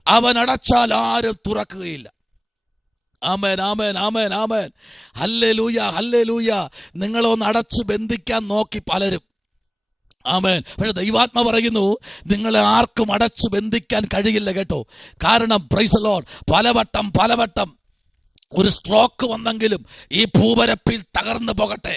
അവൻ അടച്ചാൽ ആരും തുറക്കുകയില്ല. ആമേൻ, ആമേൻ, ആമേൻ, ആമേൻ. Hallelujah, hallelujah. നിങ്ങളൊന്ന് അടച്ച് ബന്ധിക്കാൻ നോക്കി പലരും. ആമേൻ. പക്ഷെ ദൈവാത്മ പറയുന്നു, നിങ്ങളെ ആർക്കും അടച്ച് ബന്ധിക്കാൻ കഴിയില്ല കേട്ടോ. കാരണം പ്രൈസ് ദി ലോർഡ്, പലവട്ടം ഒരു സ്ട്രോക്ക് വന്നെങ്കിലും ഈ ഭൂപരപ്പിൽ തകർന്നു പോകട്ടെ.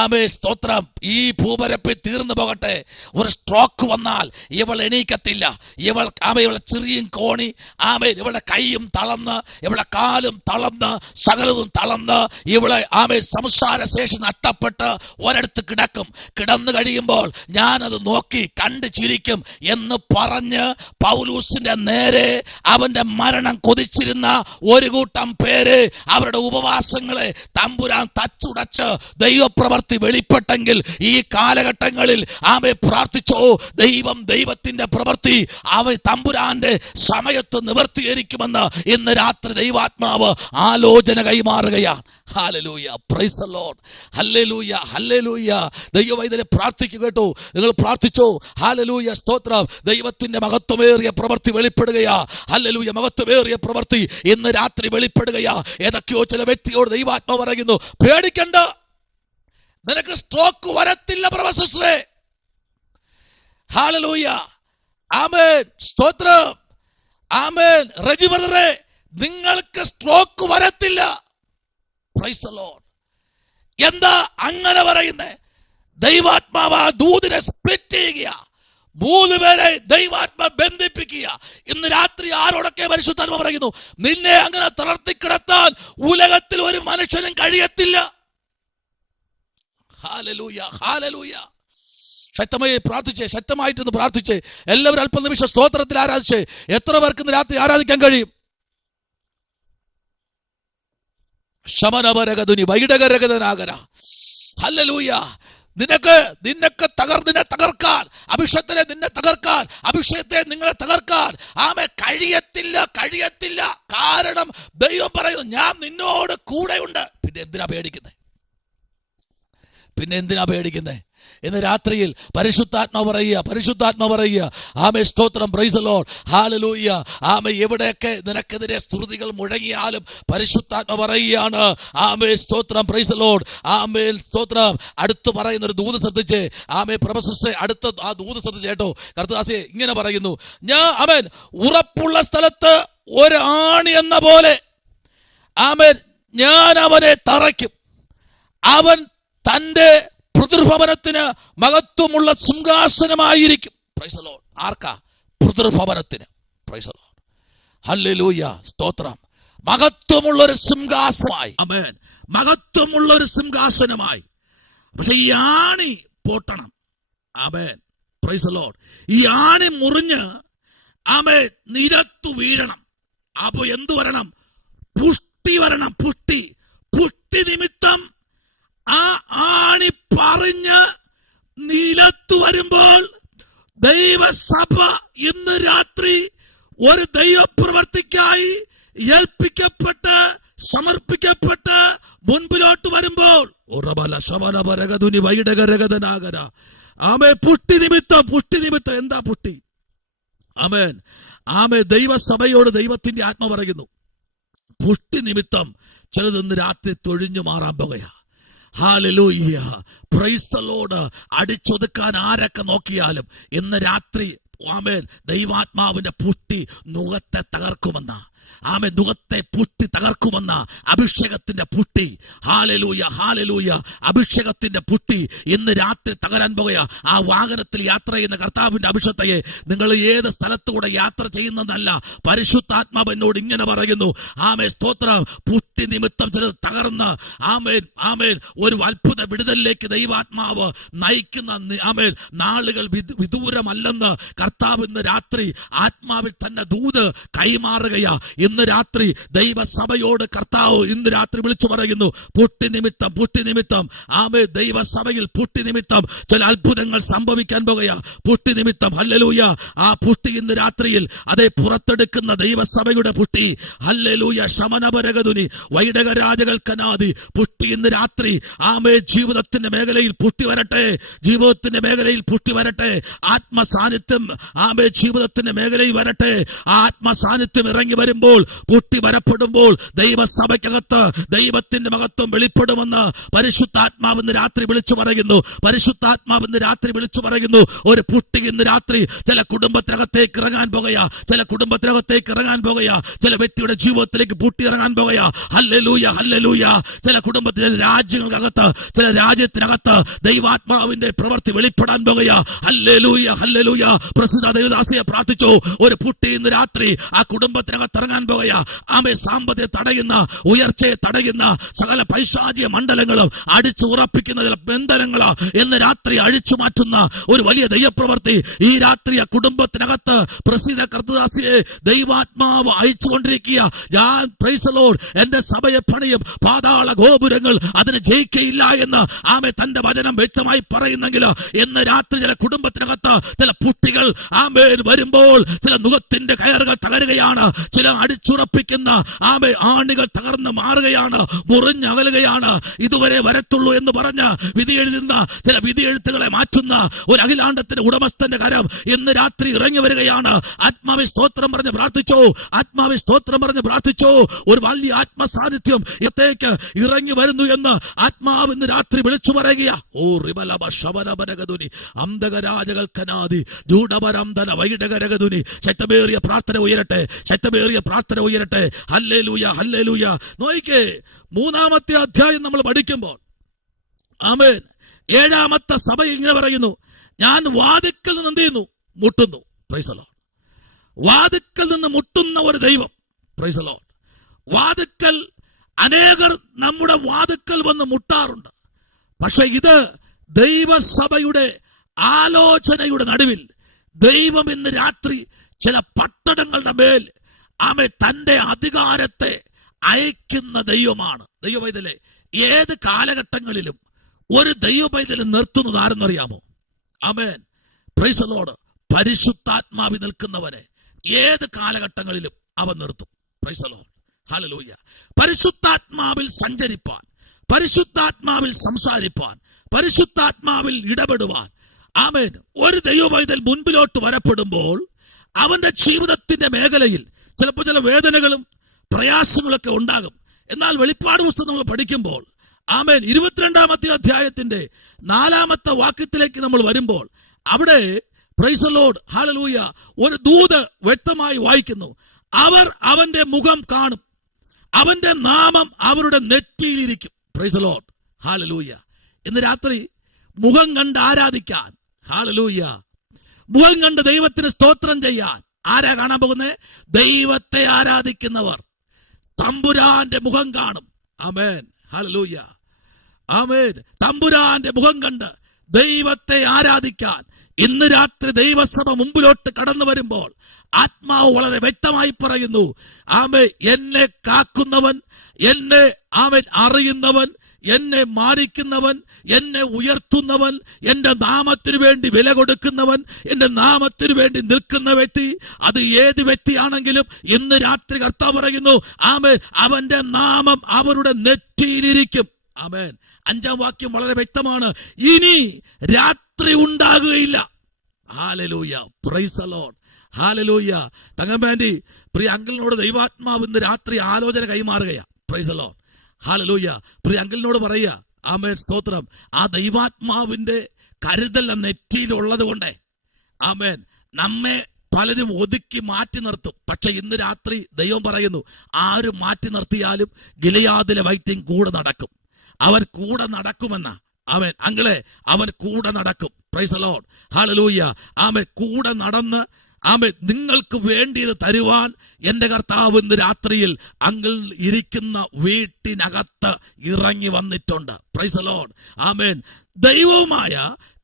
ആമേൻ, സ്തോത്രം. ഈ ഭൂപരപ്പിൽ തീർന്നു പോകട്ടെ. ഒരു സ്ട്രോക്ക് വന്നാൽ ഇവൾ എണീക്കത്തില്ല. ഇവളെ ചെറിയും കോണി, ആമേൻ, ഇവളുടെ കൈയും തളർന്ന്, ഇവളുടെ കാലും തളർന്ന്, സകലതും തളർന്ന്, ഇവളെ ആമേൻ സംസാരശേഷി നഷ്ടപ്പെട്ട് ഒരിടത്ത് കിടക്കും. കിടന്നു കഴിയുമ്പോൾ ഞാനത് നോക്കി കണ്ടു ചിരിക്കും എന്ന് പറഞ്ഞ് പൗലൂസിന്റെ നേരെ അവന്റെ മരണം കൊതിച്ചിരുന്ന ഒരു കൂട്ടം പേര് അവരുടെ ഉപവാസങ്ങളെ തമ്പുരാൻ തച്ചുടച്ച് ദൈവപ്രവൃത്തി വെളിപ്പെട്ടെങ്കിൽ ഈ കാലഘട്ടങ്ങളിൽ ആമേ പ്രാർത്ഥിച്ചോ, ദൈവത്തിന്റെ പ്രവൃത്തി തമ്പുരാന്റെ സമയത്ത് നിവർത്തീകരിക്കുമെന്ന് ഇന്ന് രാത്രി ദൈവാത്മാവ് ആലോചന കൈമാറുകയാണ്. ഹല്ലേലൂയ, പ്രൈസ് ദി ലോർഡ്, ഹല്ലേലൂയ, ഹല്ലേലൂയ. ദൈവവൈദ്യനെ പ്രാർത്ഥിക്കുക കേട്ടോ, നിങ്ങൾ പ്രാർത്ഥിച്ചോ. ഹല്ലേലൂയ, സ്തോത്രം. ദൈവത്തിന്റെ മഹത്വമേറിയ പ്രവൃത്തി വെളിപ്പെടുകയാ. ഹല്ലേലൂയ, മഹത്വമേറിയ പ്രവൃത്തി ഇന്ന് രാത്രി വെളിപ്പെടുകയാ. ഏതൊക്കെയോ ചില വ്യക്തിയോട് ദൈവാത്മാവ് പറയുന്നു, പേടിക്കണ്ട, നിനക്ക് സ്ട്രോക്ക് വരത്തില്ല പ്രൊഫസറെ. ഹല്ലേലൂയ, ആമേൻ, സ്തോത്രം, ആമേൻ. റജി ബ്രദറെ, നിങ്ങൾക്ക് സ്ട്രോക്ക് വരത്തില്ല. Price the Lord. എന്താ അങ്ങനെ പറയുന്നേ? ദൈവാത്മാവ് ആ ദൂതിനെ സ്പ്ലിറ്റ് ചെയ്യുക, 3 പേരെ ദൈവാത്മാ ബന്ധിപ്പിക്കുക. ഇന്ന് രാത്രി ആരോടൊക്കെ പരിശുദ്ധാത്മ പറയുന്നു, നിന്നെ അങ്ങനെ തളർത്തിക്കിടത്താൻ ഉലകത്തിൽ ഒരു മനുഷ്യനും കഴിയത്തില്ല. Hallelujah, hallelujah. ശക്തമായി പ്രാർത്ഥിച്ചേ, ശക്തമായിട്ടൊന്ന് പ്രാർത്ഥിച്ചേ. എല്ലാവരും അല്പനിമിഷം സ്തോത്രത്തിൽ ആരാധിച്ചേ. എത്ര പേർക്ക് ഇന്ന് രാത്രി ആരാധിക്കാൻ കഴിയും? ശമനവരകതുനി വൈഡകരകതനാകര. ഹല്ലേലൂയ. നിന്നെ തകർക്കാൻ, നിന്നെ തകർക്കാൻ, അഭിഷേകത്തെ നിങ്ങളെ തകർക്കാൻ ആമേ കഴിയത്തില്ല. കാരണം ദൈവം പറയുന്നു, ഞാൻ നിന്നോട് കൂടെയുണ്ട്. പിന്നെ എന്തിനാ പേടിക്കുന്നേ? ഇന്ന് രാത്രിയിൽ പരിശുദ്ധാത്മ പറയുക, ആമേ, സ്തോത്രം, പ്രൈസ് ദി ലോർഡ്, ഹല്ലേലൂയ. ആമേ, എവിടെയൊക്കെ നിനക്കെതിരെ സ്തുതികൾ മുഴങ്ങിയാലും പരിശുദ്ധാത്മ പറയുകയാണ്, ആമേ, സ്തോത്രം, പ്രൈസ് ദി ലോർഡ്, ആമേ, സ്തോത്രം. അടുത്ത് പറയുന്ന ഒരു ദൂത് ശ്രദ്ധിച്ച്, ആമേ, പ്രൊഫസറെ, അടുത്ത ആ ദൂത് ശ്രദ്ധിച്ച് കേട്ടോ. കർത്താവേ ഇങ്ങനെ പറയുന്നു, ആമേൻ, ഉറപ്പുള്ള സ്ഥലത്ത് ഒരു ആണി എന്ന പോലെ ആമേൻ ഞാൻ അവനെ തറയ്ക്കും. അവൻ തന്റെ പിതൃഭവനത്തിന് മഹത്വമുള്ള സിംഹാസനമായിരിക്കും. Price the Lord. ആർക്കാ? പിതൃഭവനത്തിന്. പ്രൈസ് ദി ലോർഡ്, ഹല്ലേലൂയ, സ്തോത്രം. മഹത്വമുള്ള ഒരു സിംഹാസനമായി, ആമേൻ, മഹത്വമുള്ള ഒരു സിംഹാസനമായി. പക്ഷെ ഈ ആണി പൊട്ടണം. ആമേൻ, പ്രൈസ് ദി ലോർഡ്. ഈ ആണി മുറിഞ്ഞ് ആമേൻ നിരത്തു വീഴണം. അപ്പൊ എന്തു വരണം? പുഷ്ടി വരണം. പുഷ്ടി നിമിത്തം ആ ആണി പറഞ്ഞ് നിലത്തു വരുമ്പോൾ ദൈവസഭ ഇന്ന് രാത്രി ഒരു ദൈവപ്രവർത്തിക്കായി ഏൽപ്പിക്കപ്പെട്ട് സമർപ്പിക്കപ്പെട്ട് മുൻപിലോട്ട് വരുമ്പോൾ ആമേ, പുഷ്ടി നിമിത്തം എന്താ പുഷ്ടി? ആമേ, ദൈവസഭയോട് ദൈവത്തിന്റെ ആത്മ പറയുന്നു, പുഷ്ടി നിമിത്തം ചിലതൊന്ന് രാത്രി തൊഴിഞ്ഞു മാറാൻ പോകുകയാ. ഹല്ലേലൂയ, പ്രൈസ് ദി ലോർഡ്. അടിച്ചൊതുക്കാൻ ആരൊക്കെ നോക്കിയാലും ഇന്ന് രാത്രി ആമേൻ ദൈവാത്മാവിന്റെ പുഷ്ടി നുകത്തെ തകർക്കുമെന്ന, ആമേൻ, നുകത്തെ പുഷ്ടി തകർക്കുമെന്ന അഭിഷേകത്തിന്റെ പുഷ്ടി. Hallelujah, hallelujah. അഭിഷേകത്തിന്റെ പുഷ്ടി ഇന്ന് രാത്രി തകരാൻ പോകുക. ആ വാഹനത്തിൽ യാത്ര ചെയ്യുന്ന കർത്താവിന്റെ അഭിഷേകത്തെ നിങ്ങൾ ഏത് സ്ഥലത്തൂടെ യാത്ര ചെയ്യുന്നതല്ല, പരിശുദ്ധാത്മാവ് എന്നോട് ഇങ്ങനെ പറയുന്നു, ആമേൻ, സ്തോത്രം. പുഷ്ടി നിമിത്തം ചിലത് തകർന്ന് ആമേൻ ഒരു അത്ഭുത വിടുതലിലേക്ക് ദൈവാത്മാവ് നയിക്കുന്ന ആമേൻ നാളുകൾ വിദൂരമല്ലെന്ന് കർത്താവ് ഇന്ന് രാത്രി ആത്മാവിൽ തന്നെ ദൂത് കൈമാറുകയാ. ഇന്ന് രാത്രി ദൈവസഭയോട് കർത്താവ് ഇന്ന് രാത്രി വിളിച്ചു പറയുന്നു, പുഷ്ടി നിമിത്തം ആമേൻ, ദൈവസഭയിൽ പുഷ്ടി നിമിത്തം ചില അത്ഭുതങ്ങൾ സംഭവിക്കാൻ പോകുകയാ. പുഷ്ടി നിമിത്തം, ഹല്ലേലൂയ. ആ പുഷ്ടി ഇന്ന് രാത്രിയിൽ അതേ പുറത്തെടുക്കുന്ന ദൈവസഭയുടെ പുഷ്ടി. ഹല്ലേലൂയ, ശമനപരകതുനി വൈഡകരാജകൾക്കനാദി. പുഷ്ടി ഇന്ന് രാത്രി ആമേ ജീവിതത്തിന്റെ മേഖലയിൽ പുഷ്ടി വരട്ടെ. ആത്മസാന്നിധ്യം ആമേ ജീവിതത്തിന്റെ മേഖലയിൽ വരട്ടെ. ആത്മസാന്നിധ്യം ഇറങ്ങി വരുമ്പോൾ വരുമ്പോൾ, പൊട്ടി വരപ്പെടുമ്പോൾ ദൈവസഭയ്ക്കകത്ത് ദൈവത്തിന്റെ മഹത്വം വെളിപ്പെടുമെന്ന് പരിശുദ്ധാത്മാവ് ഇന്ന് രാത്രി വിളിച്ചു പറയുന്നു. പരിശുദ്ധാത്മാവ് ഇന്ന് രാത്രി വിളിച്ചു പറയുന്നു. ഒരു പുട്ടി ഇന്ന് രാത്രി ചില കുടുംബത്തിനകത്തേക്ക് ഇറങ്ങാൻ പോകുകയാ, ചില കുടുംബത്തിനകത്തേക്ക് ഇറങ്ങാൻ പോകുകയാ, ചില വ്യക്തിയുടെ ജീവിതത്തിലേക്ക് പൂട്ടി ഇറങ്ങാൻ പോകുകയാ. Hallelujah, hallelujah. ചില കുടുംബത്തിലെ രാജ്യങ്ങൾക്കകത്ത്, ചില രാജ്യത്തിനകത്ത് ദൈവാത്മാവിന്റെ പ്രവൃത്തി വെളിപ്പെടാൻ പോകുകയാ. Hallelujah, hallelujah. പ്രസിദ്ധ ദേവദാസിയെ പ്രാർത്ഥിച്ചു. ഒരു പുട്ടി ഇന്ന് രാത്രി ആ കുടുംബത്തിനകത്ത് ഇറങ്ങാൻ പോകുകയാ. ആമേ, സാമ്പത്തിക തടയുന്ന, ഉയർച്ചയെ തടയുന്ന സകല പൈശാചിക മണ്ഡലങ്ങളും അടിച്ചു ഉറപ്പിക്കുന്ന ചില ബന്ധനങ്ങള് ഇന്ന് രാത്രി അഴിച്ചു മാറ്റുന്ന ഒരു വലിയ ദൈവപ്രവൃത്തി ഈ രാത്രി ആ കുടുംബത്തിനകത്ത് പ്രസിദ്ധ കർത്തദാസിയെ ദൈവാത്മാവ് അയച്ചുകൊണ്ടിരിക്കുക. ഞാൻ പ്രൈസ് ദി ലോർഡ്, എന്റെ സഭയെ പണിയും, പാതാള ഗോപുരങ്ങൾ അതിന് ജയിക്കയില്ല എന്ന് ആമേ തന്റെ വചനം വ്യക്തമായി പറയുന്നെങ്കിൽ ഇന്ന് രാത്രി ചില കുടുംബത്തിനകത്ത് ചില പുട്ടികൾ ആമേ വരുമ്പോൾ ചില നുകത്തിന്റെ കയറുകൾ തകരുകയാണ്, ചില അടിച്ചുറപ്പിക്കുന്ന ആമേ ആണികൾ തകർന്ന് മാറുകയാണ്, മുറിഞ്ഞകലുകയാണ്. ഇതുവരെ വരത്തുള്ളൂ എന്ന് പറഞ്ഞ് വിധി എഴുതുന്ന ചില വിധി എഴുത്തുകളെ മാറ്റുന്ന ഒരു അഖിലാണ്ടത്തിന്റെ ഉടമസ്ഥന്റെ കരം ഇന്ന് രാത്രി ഇറങ്ങി വരികയാണ്. ആത്മാവെ സ്തോത്രം പറഞ്ഞ് പ്രാർത്ഥിച്ചോ, ആത്മാവെ സ്തോത്രം പറഞ്ഞ് പ്രാർത്ഥിച്ചോ. ഒരു വലിയ ആത്മസാന്നിധ്യം ഇത്തേക്ക് ഇറങ്ങി വരുന്നു എന്ന് ആത്മാവ് ഇന്ന് രാത്രി വിളിച്ചു പറയുക. ഓ റിബലബ ശബരബരഗതുനി അന്തകരാജകൽക്കനാദി ജൂഡപരംധന വൈഡകരഗതുനി. ശക്തമേറിയ പ്രാർത്ഥന ഉയരട്ടെ, ശക്തമേറിയ പ്രാർത്ഥന ഉയരട്ടെ. Hallelujah, hallelujah. നോയിക്കേ, 3-ാമത്തെ അധ്യായം നമ്മൾ പഠിക്കുമ്പോൾ ആമേൻ 7-ാമത്തെ സഭയിൽ ഇങ്ങനെ പറയുന്നു, ഞാൻ വാതിക്കൽ നിന്ന് എന്ത് ചെയ്യുന്നു? മുട്ടുന്നു. Praise the lord. വാതിക്കൽ നിന്ന് മുട്ടുന്ന ഒരു ദൈവം. Price the lord. വാതിക്കൽ അനേകർ നമ്മുടെ വാതിക്കൽ വന്ന് മുട്ടാറുണ്ട്. പക്ഷെ ഇത് ദൈവസഭയുടെ ആലോചനയുടെ നടുവിൽ ദൈവം ഇന്ന് രാത്രി ചില പട്ടണങ്ങളുടെ മേൽ ആമേ തന്റെ അധികാരത്തെ അയക്കുന്ന ദൈവമാണ്. ദൈവപൈതലെ, ഏത് കാലഘട്ടങ്ങളിലും ഒരു ദൈവപൈതലെ നിർത്തുന്നത് ആരെന്നറിയാമോ? ആമേൻ, പ്രൈസ് ദി ലോർഡ്. പരിശുദ്ധാത്മാവിൽ നിൽക്കുന്നവനെ ഏത് കാലഘട്ടങ്ങളിലും അവൻ നിർത്തും. Price the lord, hallelujah. പരിശുദ്ധാത്മാവിൽ സഞ്ചരിപ്പാൻ, പരിശുദ്ധാത്മാവിൽ സംസാരിപ്പാൻ, പരിശുദ്ധാത്മാവിൽ ഇടപെടുവാൻ ആമേൻ ഒരു ദൈവപൈതൽ മുൻപിലോട്ട് വരപ്പെടുമ്പോൾ അവന്റെ ജീവിതത്തിന്റെ മേഖലയിൽ ചിലപ്പോൾ ചില വേദനകളും പ്രയാസങ്ങളൊക്കെ ഉണ്ടാകും. എന്നാൽ വെളിപ്പാട് പുസ്തകം നമ്മൾ പഠിക്കുമ്പോൾ ആമേൻ 22-ാമത്തെ അധ്യായത്തിന്റെ 4-ാമത്തെ വാക്യത്തിലേക്ക് നമ്മൾ വരുമ്പോൾ അവിടെ പ്രൈസ് ദി ലോർഡ്, ഹല്ലേലൂയ, ഒരു ദൂത് വ്യക്തമായി വായിക്കുന്നു. അവർ അവന്റെ മുഖം കാണും, അവന്റെ നാമം അവരുടെ നെറ്റിയിലിരിക്കും. പ്രൈസ് ദി ലോർഡ്, ഹല്ലേലൂയ. ഇന്ന് രാത്രി മുഖം കണ്ട് ആരാധിക്കാൻ, ഹല്ലേലൂയ, മുഖം കണ്ട് ദൈവത്തിന് സ്തോത്രം ചെയ്യാൻ ആരാ കാണാൻ പോകുന്നത്? ദൈവത്തെ ആരാധിക്കുന്നവർ തമ്പുരാന്റെ മുഖം കാണും. ആമേൻ, ഹല്ലേലൂയ, ആമേൻ. തമ്പുരാന്റെ മുഖം കണ്ട് ദൈവത്തെ ആരാധിക്കാൻ ഇന്ന് രാത്രി ദൈവസഭ മുമ്പിലോട്ട് കടന്നു വരുമ്പോൾ ആത്മാവ് വളരെ വ്യക്തമായി പറയുന്നു, ആമേ, എന്നെ കാക്കുന്നവൻ, എന്നെ അവൻ അറിയുന്നവൻ, എന്നെ മാനിക്കുന്നവൻ, എന്നെ ഉയർത്തുന്നവൻ, എന്റെ നാമത്തിനു വേണ്ടി വില കൊടുക്കുന്നവൻ, എന്റെ നാമത്തിനു വേണ്ടി നിൽക്കുന്ന വ്യക്തി, അത് ഏത് വ്യക്തിയാണെങ്കിലും ഇന്ന് രാത്രി കർത്താവ് പറയുന്നു, ആമേൻ, അവന്റെ നാമം അവരുടെ നെറ്റിയിലിരിക്കും. ആമേൻ. 5-ാം വാക്യം വളരെ വ്യക്തമാണ്, ഇനി രാത്രി ഉണ്ടാകുകയില്ല. ഹല്ലേലൂയ, പ്രൈസ് ദി ലോർഡ്, ഹല്ലേലൂയ. തങ്കമ്മേണ്ടി പ്രിയ അങ്കിളിനോട് ദൈവാത്മാവ് ഇന്ന് രാത്രി ആലോചന കൈമാറുകയാ. പ്രൈസ് ദി ലോർഡ്, ഹല്ലേലൂയ. പ്രിയ അങ്കിളിനോട് പറയുക, ആമേൻ, സ്തോത്രം. ആ ദൈവാത്മാവിന്റെ കരുതൽ നെറ്റിയിലുള്ളത് കൊണ്ട് ആമേൻ നമ്മെ പലരും ഒതുക്കി മാറ്റി നിർത്തും. പക്ഷെ ഇന്ന് രാത്രി ദൈവം പറയുന്നു, ആരും മാറ്റി നിർത്തിയാലും ഗിലെയാദിലെ വൈദ്യം കൂടെ നടക്കും. അവൻ കൂടെ നടക്കുമെന്ന അവൻ അങ്കിളെ, അവൻ കൂടെ നടക്കും. പ്രൈസ് ദി ലോർഡ്, ഹല്ലേലൂയ. ആമേൻ, കൂടെ നടന്ന് ആമേൻ നിങ്ങൾക്ക് വേണ്ടിയത് തരുവാൻ എന്റെ കർത്താവ് ഇന്ന് രാത്രിയിൽ അങ്കിൾ ഇരിക്കുന്ന വീട്ടിനകത്ത് ഇറങ്ങി വന്നിട്ടുണ്ട്. പ്രൈസ് ദി ലോർഡ്, ആമേൻ. ദൈവവുമായ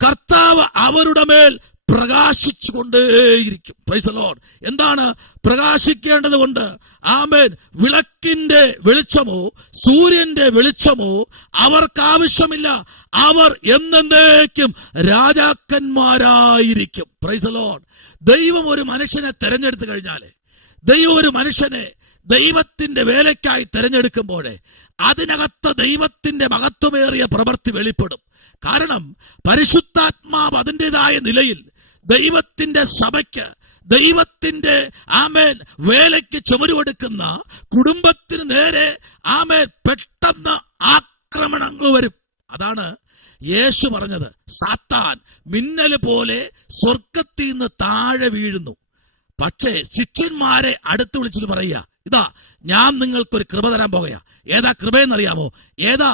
കർത്താവ് അവരുടെ മേൽ പ്രകാശിച്ചു കൊണ്ടേയിരിക്കും. Price the Lord. എന്താണ് പ്രകാശിക്കേണ്ടത് കൊണ്ട്? ആമേൻ. വിളക്കിന്റെ വെളിച്ചമോ സൂര്യന്റെ വെളിച്ചമോ അവർക്ക് ആവശ്യമില്ല. അവർ എന്നേക്കും രാജാക്കന്മാരായിരിക്കും. Price the Lord. ദൈവം ഒരു മനുഷ്യനെ തെരഞ്ഞെടുത്തു കഴിഞ്ഞാല്, ദൈവം ഒരു മനുഷ്യനെ ദൈവത്തിന്റെ വേലയ്ക്കായി തെരഞ്ഞെടുക്കുമ്പോഴേ അതിനകത്ത് ദൈവത്തിന്റെ മഹത്വമേറിയ പ്രവൃത്തി വെളിപ്പെടും. കാരണം പരിശുദ്ധാത്മാവ് അതിൻ്റെതായ നിലയിൽ ദൈവത്തിന്റെ സഭയ്ക്ക്, ദൈവത്തിന്റെ ആമേൻ വേലയ്ക്ക് ചുമരുകൊടുക്കുന്ന കുടുംബത്തിന് നേരെ ആമേൻ പെട്ടെന്ന് ആക്രമണങ്ങൾ വരും. അതാണ് യേശു പറഞ്ഞത്, സാത്താൻ മിന്നല് പോലെ സ്വർഗത്തിൽ നിന്ന് താഴെ വീഴുന്നു. പക്ഷേ ശിഷ്യന്മാരെ അടുത്ത് വിളിച്ചിട്ട് പറയുക, ഇതാ ഞാൻ നിങ്ങൾക്കൊരു കൃപ തരാൻ പോകുക. ഏതാ കൃപയെന്നറിയാമോ? ഏതാ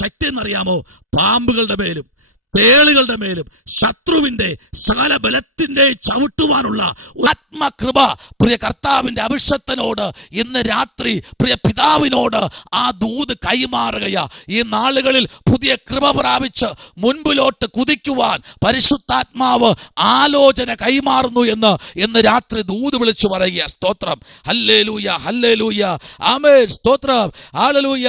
ശക്തി എന്നറിയാമോ? പാമ്പുകളുടെ മേലും തേളുകളുടെ മേലും ശത്രുവിന്റെ സകല ബലത്തിന്റെ ചവിട്ടുവാനുള്ള ആത്മകൃപ പ്രിയ കർത്താവിന്റെ അഭിഷക്തനോട് ഇന്ന് രാത്രി പ്രിയ പിതാവിനോട് ആ ദൂത് കൈമാറുകയാ. ഈ നാളുകളിൽ പുതിയ കൃപ പ്രാപിച്ച് മുൻപിലോട്ട് കുതിക്കുവാൻ പരിശുദ്ധാത്മാവ് ആലോചന കൈമാറുന്നു എന്ന് ഇന്ന് രാത്രി ദൂത് വിളിച്ചു പറയുക. സ്തോത്രം, ഹല്ലേലൂയ, ഹല്ലേലൂയ, ആമേൻ, സ്തോത്രം, ഹല്ലേലൂയ,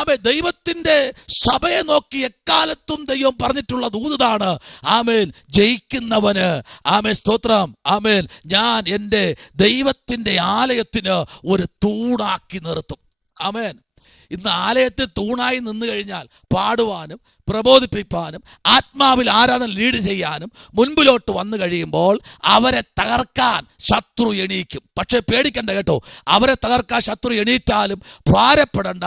ആമേൻ. ദൈവത്തിന്റെ സഭയെ നോക്കി എക്കാലത്തും ദൈവം പറഞ്ഞിട്ടുള്ള ദൂതാണ്, ആമേൻ, ജയിക്കുന്നവന്, ആമേൻ, സ്തോത്രം, ആമേൻ, ഞാൻ എൻ്റെ ദൈവത്തിന്റെ ആലയത്തിന് ഒരു തൂണാക്കി നിർത്തും. ആമേൻ. ഇന്ന് ആലയത്തിൽ തൂണായി നിന്ന് കഴിഞ്ഞാൽ പാടുവാനും പ്രബോധിപ്പിക്കാനും ആത്മാവിൽ ആരാധന ലീഡ് ചെയ്യാനും മുൻപിലോട്ട് വന്നു കഴിയുമ്പോൾ അവരെ തകർക്കാൻ ശത്രു എണീക്കും. പക്ഷെ പേടിക്കണ്ട കേട്ടോ, അവരെ തകർക്കാൻ ശത്രു എണീറ്റാലും ഭാരപ്പെടണ്ട.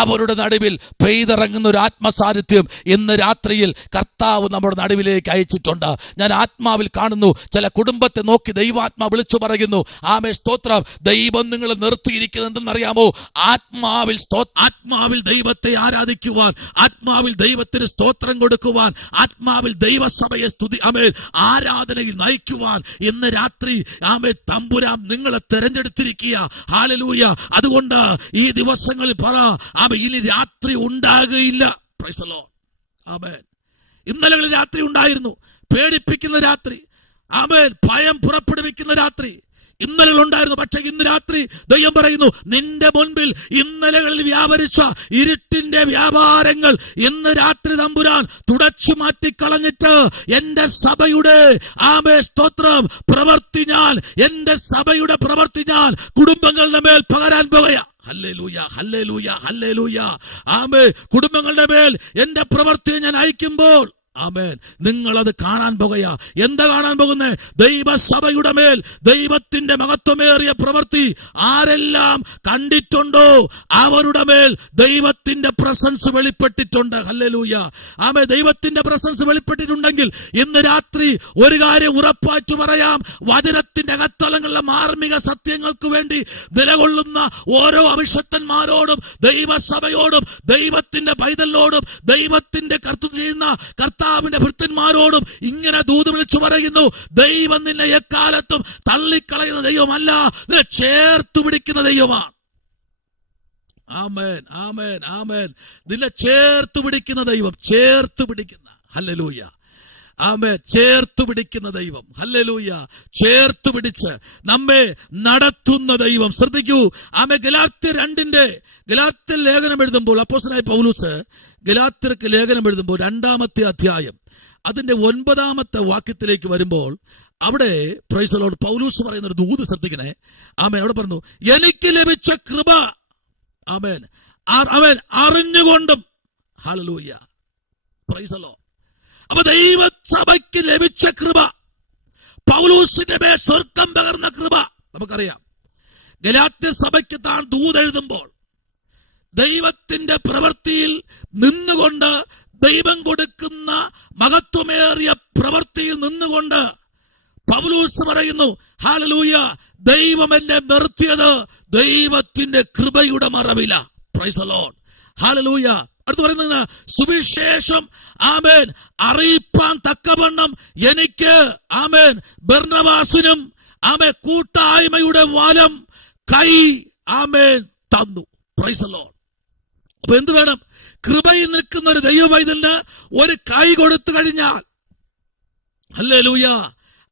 അവരുടെ നടുവിൽ പെയ്തിറങ്ങുന്ന ഒരു ആത്മസാന്നിധ്യം ഇന്ന് രാത്രിയിൽ കർത്താവ് നമ്മുടെ നടുവിലേക്ക് അയച്ചിട്ടുണ്ട്. ഞാൻ ആത്മാവിൽ കാണുന്നു, ചില കുടുംബത്തെ നോക്കി ദൈവാത്മാ വിളിച്ചു പറയുന്നു, ആമേ, സ്തോത്രം, ദൈവം നിങ്ങൾ നിർത്തിയിരിക്കുന്നത് എന്തെന്നറിയാമോ? ആത്മാവിൽ ദൈവത്തെ ആരാധിക്കുവാൻ, ആത്മാവിൽ ദൈവത്തിന് സ്തോത്രം കൊടുക്കുവാൻ, ആത്മാവിൽ ദൈവസഭയെ സ്തുതി, ആമേൻ, ആരാധനയിൽ നയിക്കുവാൻ ഇന്ന് രാത്രി, ആമേൻ, തമ്പുരാൻ നിങ്ങളെ തെരഞ്ഞെടുത്തിരിക്കുക. ഹല്ലേലൂയ. അതുകൊണ്ട് ഈ ദിവസങ്ങളിൽ പറ, ആമേൻ, ഇനി രാത്രി ഉണ്ടാകുകയില്ല. Praise the lord. ആമേൻ. ഇന്നലകളിൽ രാത്രി ഉണ്ടായിരുന്നു, പേടിപ്പിക്കുന്ന രാത്രി, ആമേൻ, ഭയം പുറപ്പെടുവിക്കുന്ന രാത്രി ഇന്നലകൾ ഉണ്ടായിരുന്നു. പക്ഷെ ഇന്ന് രാത്രി ദൈവം പറയുന്നു, നിന്റെ മുൻപിൽ ഇന്നലകളിൽ വ്യാപരിച്ച ഇരുട്ടിന്റെ വ്യാപാരങ്ങൾ ഇന്ന് രാത്രി തമ്പുരാൻ തുടച്ചു മാറ്റിക്കളഞ്ഞിട്ട് എന്റെ സഭയുടെ, ആമേൻ, സ്തോത്രം, പ്രവൃത്തി ഞാൻ, എന്റെ സഭയുടെ പ്രവൃത്തി ഞാൻ കുടുംബങ്ങളുടെ മേൽ പകരാൻ പോകുക. ഹല്ലേലൂയ, ഹല്ലേലൂയ, ഹല്ലേലൂയ, ആമേൻ. കുടുംബങ്ങളുടെ മേൽ എന്റെ പ്രവൃത്തിയെ ഞാൻ അയക്കുമ്പോൾ, ആമേൻ, നിങ്ങളത് കാണാൻ പോകുക. എന്താ കാണാൻ പോകുന്നത്? ദൈവസഭയുടെ മേൽ ദൈവത്തിന്റെ മഹത്വമേറിയ പ്രവൃത്തി ആരെല്ലാം കണ്ടിട്ടുണ്ടോ അവരുടെ മേൽ ദൈവത്തിന്റെ പ്രസൻസ് വെളിപ്പെട്ടിട്ടുണ്ട്. ഹല്ലേലൂയ, ആമേൻ. ദൈവത്തിന്റെ പ്രസൻസ് വെളിപ്പെട്ടിട്ടുണ്ടെങ്കിൽ ഇന്ന് രാത്രി ഒരു കാര്യം ഉറപ്പായിട്ട് പറയാം, വചനത്തിന്റെ അകത്തളങ്ങളിലെ മാർമിക സത്യങ്ങൾക്ക് വേണ്ടി നിലകൊള്ളുന്ന ഓരോ അഭിഷക്തന്മാരോടും ദൈവസഭയോടും ദൈവത്തിന്റെ പൈതലിനോടും ദൈവത്തിന്റെ കർത്തൃത്വം ചെയ്യുന്ന കർത്താവിന്റെ ഭൃത്യന്മാരോടും ഇങ്ങനെ ദൂത് വിളിച്ചു പറയുന്നു, ദൈവം നിന്നെ എക്കാലത്തും തള്ളിക്കളയുന്ന ദൈവമല്ല, നിന്നെ ചേർത്തു പിടിക്കുന്ന ദൈവമാണ്. ആമേൻ, ആമേൻ, ആമേൻ. നിന്നെ ചേർത്തു പിടിക്കുന്ന ദൈവം, ചേർത്തു പിടിക്കുന്ന, ഹല്ലേലൂയ, ആമേൻ, ചേർത്തു പിടിക്കുന്ന ദൈവം, ഹല്ലേലൂയ, ചേർത്തു പിടിച്ച് നമ്മെ നടത്തുന്ന ദൈവം. ശ്രദ്ധിക്കൂ, ആമേൻ. ഗലാത്യർ 2 ഗലാത്യർ ലേഖനം എഴുതുമ്പോൾ അപ്പോസ്തലനായ പൗലോസ് ഗലാത്യർക്ക് ലേഖനം എഴുതുമ്പോൾ 2-ാമത്തെ അധ്യായം അതിന്റെ 9-ാമത്തെ വാക്യത്തിലേക്ക് വരുമ്പോൾ അവിടെ പ്രൈസ് ദി ലോർഡ് പൗലോസ് പറയുന്ന ഒരു ദൂത് ശ്രദ്ധിക്കണേ. ആമേൻ. അവിടെ പറഞ്ഞു, എനിക്ക് ലഭിച്ച കൃപ, ആമേൻ, അവൻ അറിഞ്ഞുകൊണ്ടും, ഹല്ലേലൂയ, പ്രൈസ് ദി ലോർഡ്. അപ്പൊ ദൈവസഭയ്ക്ക് ലഭിച്ച കൃപ, പൗലോസിന്റെ മേൽ സ്വർഗം പകർന്ന കൃപ നമുക്കറിയാം. ഗലാത്യ സഭയ്ക്ക് താൻ ദൂതെഴുതുമ്പോൾ ദൈവത്തിന്റെ പ്രവൃത്തിയിൽ നിന്നുകൊണ്ട്, ദൈവം കൊടുക്കുന്ന മഹത്വമേറിയ പ്രവൃത്തിയിൽ നിന്നുകൊണ്ട് പൗലോസ് പറയുന്നു, ഹല്ലേലൂയ, ദൈവം എന്നെ നിർത്തിയത് ദൈവത്തിന്റെ കൃപയുടെ മറവില. Praise the lord. ഹല്ലേലൂയ. അടുത്ത് പറയുന്നത്, സുവിശേഷം, ആമേൻ, അറിയിപ്പാൻ തക്കവണ്ണം എനിക്ക്, ആമേൻ, ബർന്നബാസിനും, ആമേൻ, കൂട്ടായ്മയുടെ വലം കൈ, ആമേൻ, തന്നു. Price the Lord. അപ്പൊ എന്ത് വേണം? കൃപയിൽ നിൽക്കുന്ന ഒരു ദൈവവൈതലിന് ഒരു കൈ കൊടുത്തു കഴിഞ്ഞാൽ, ഹല്ലേലൂയ,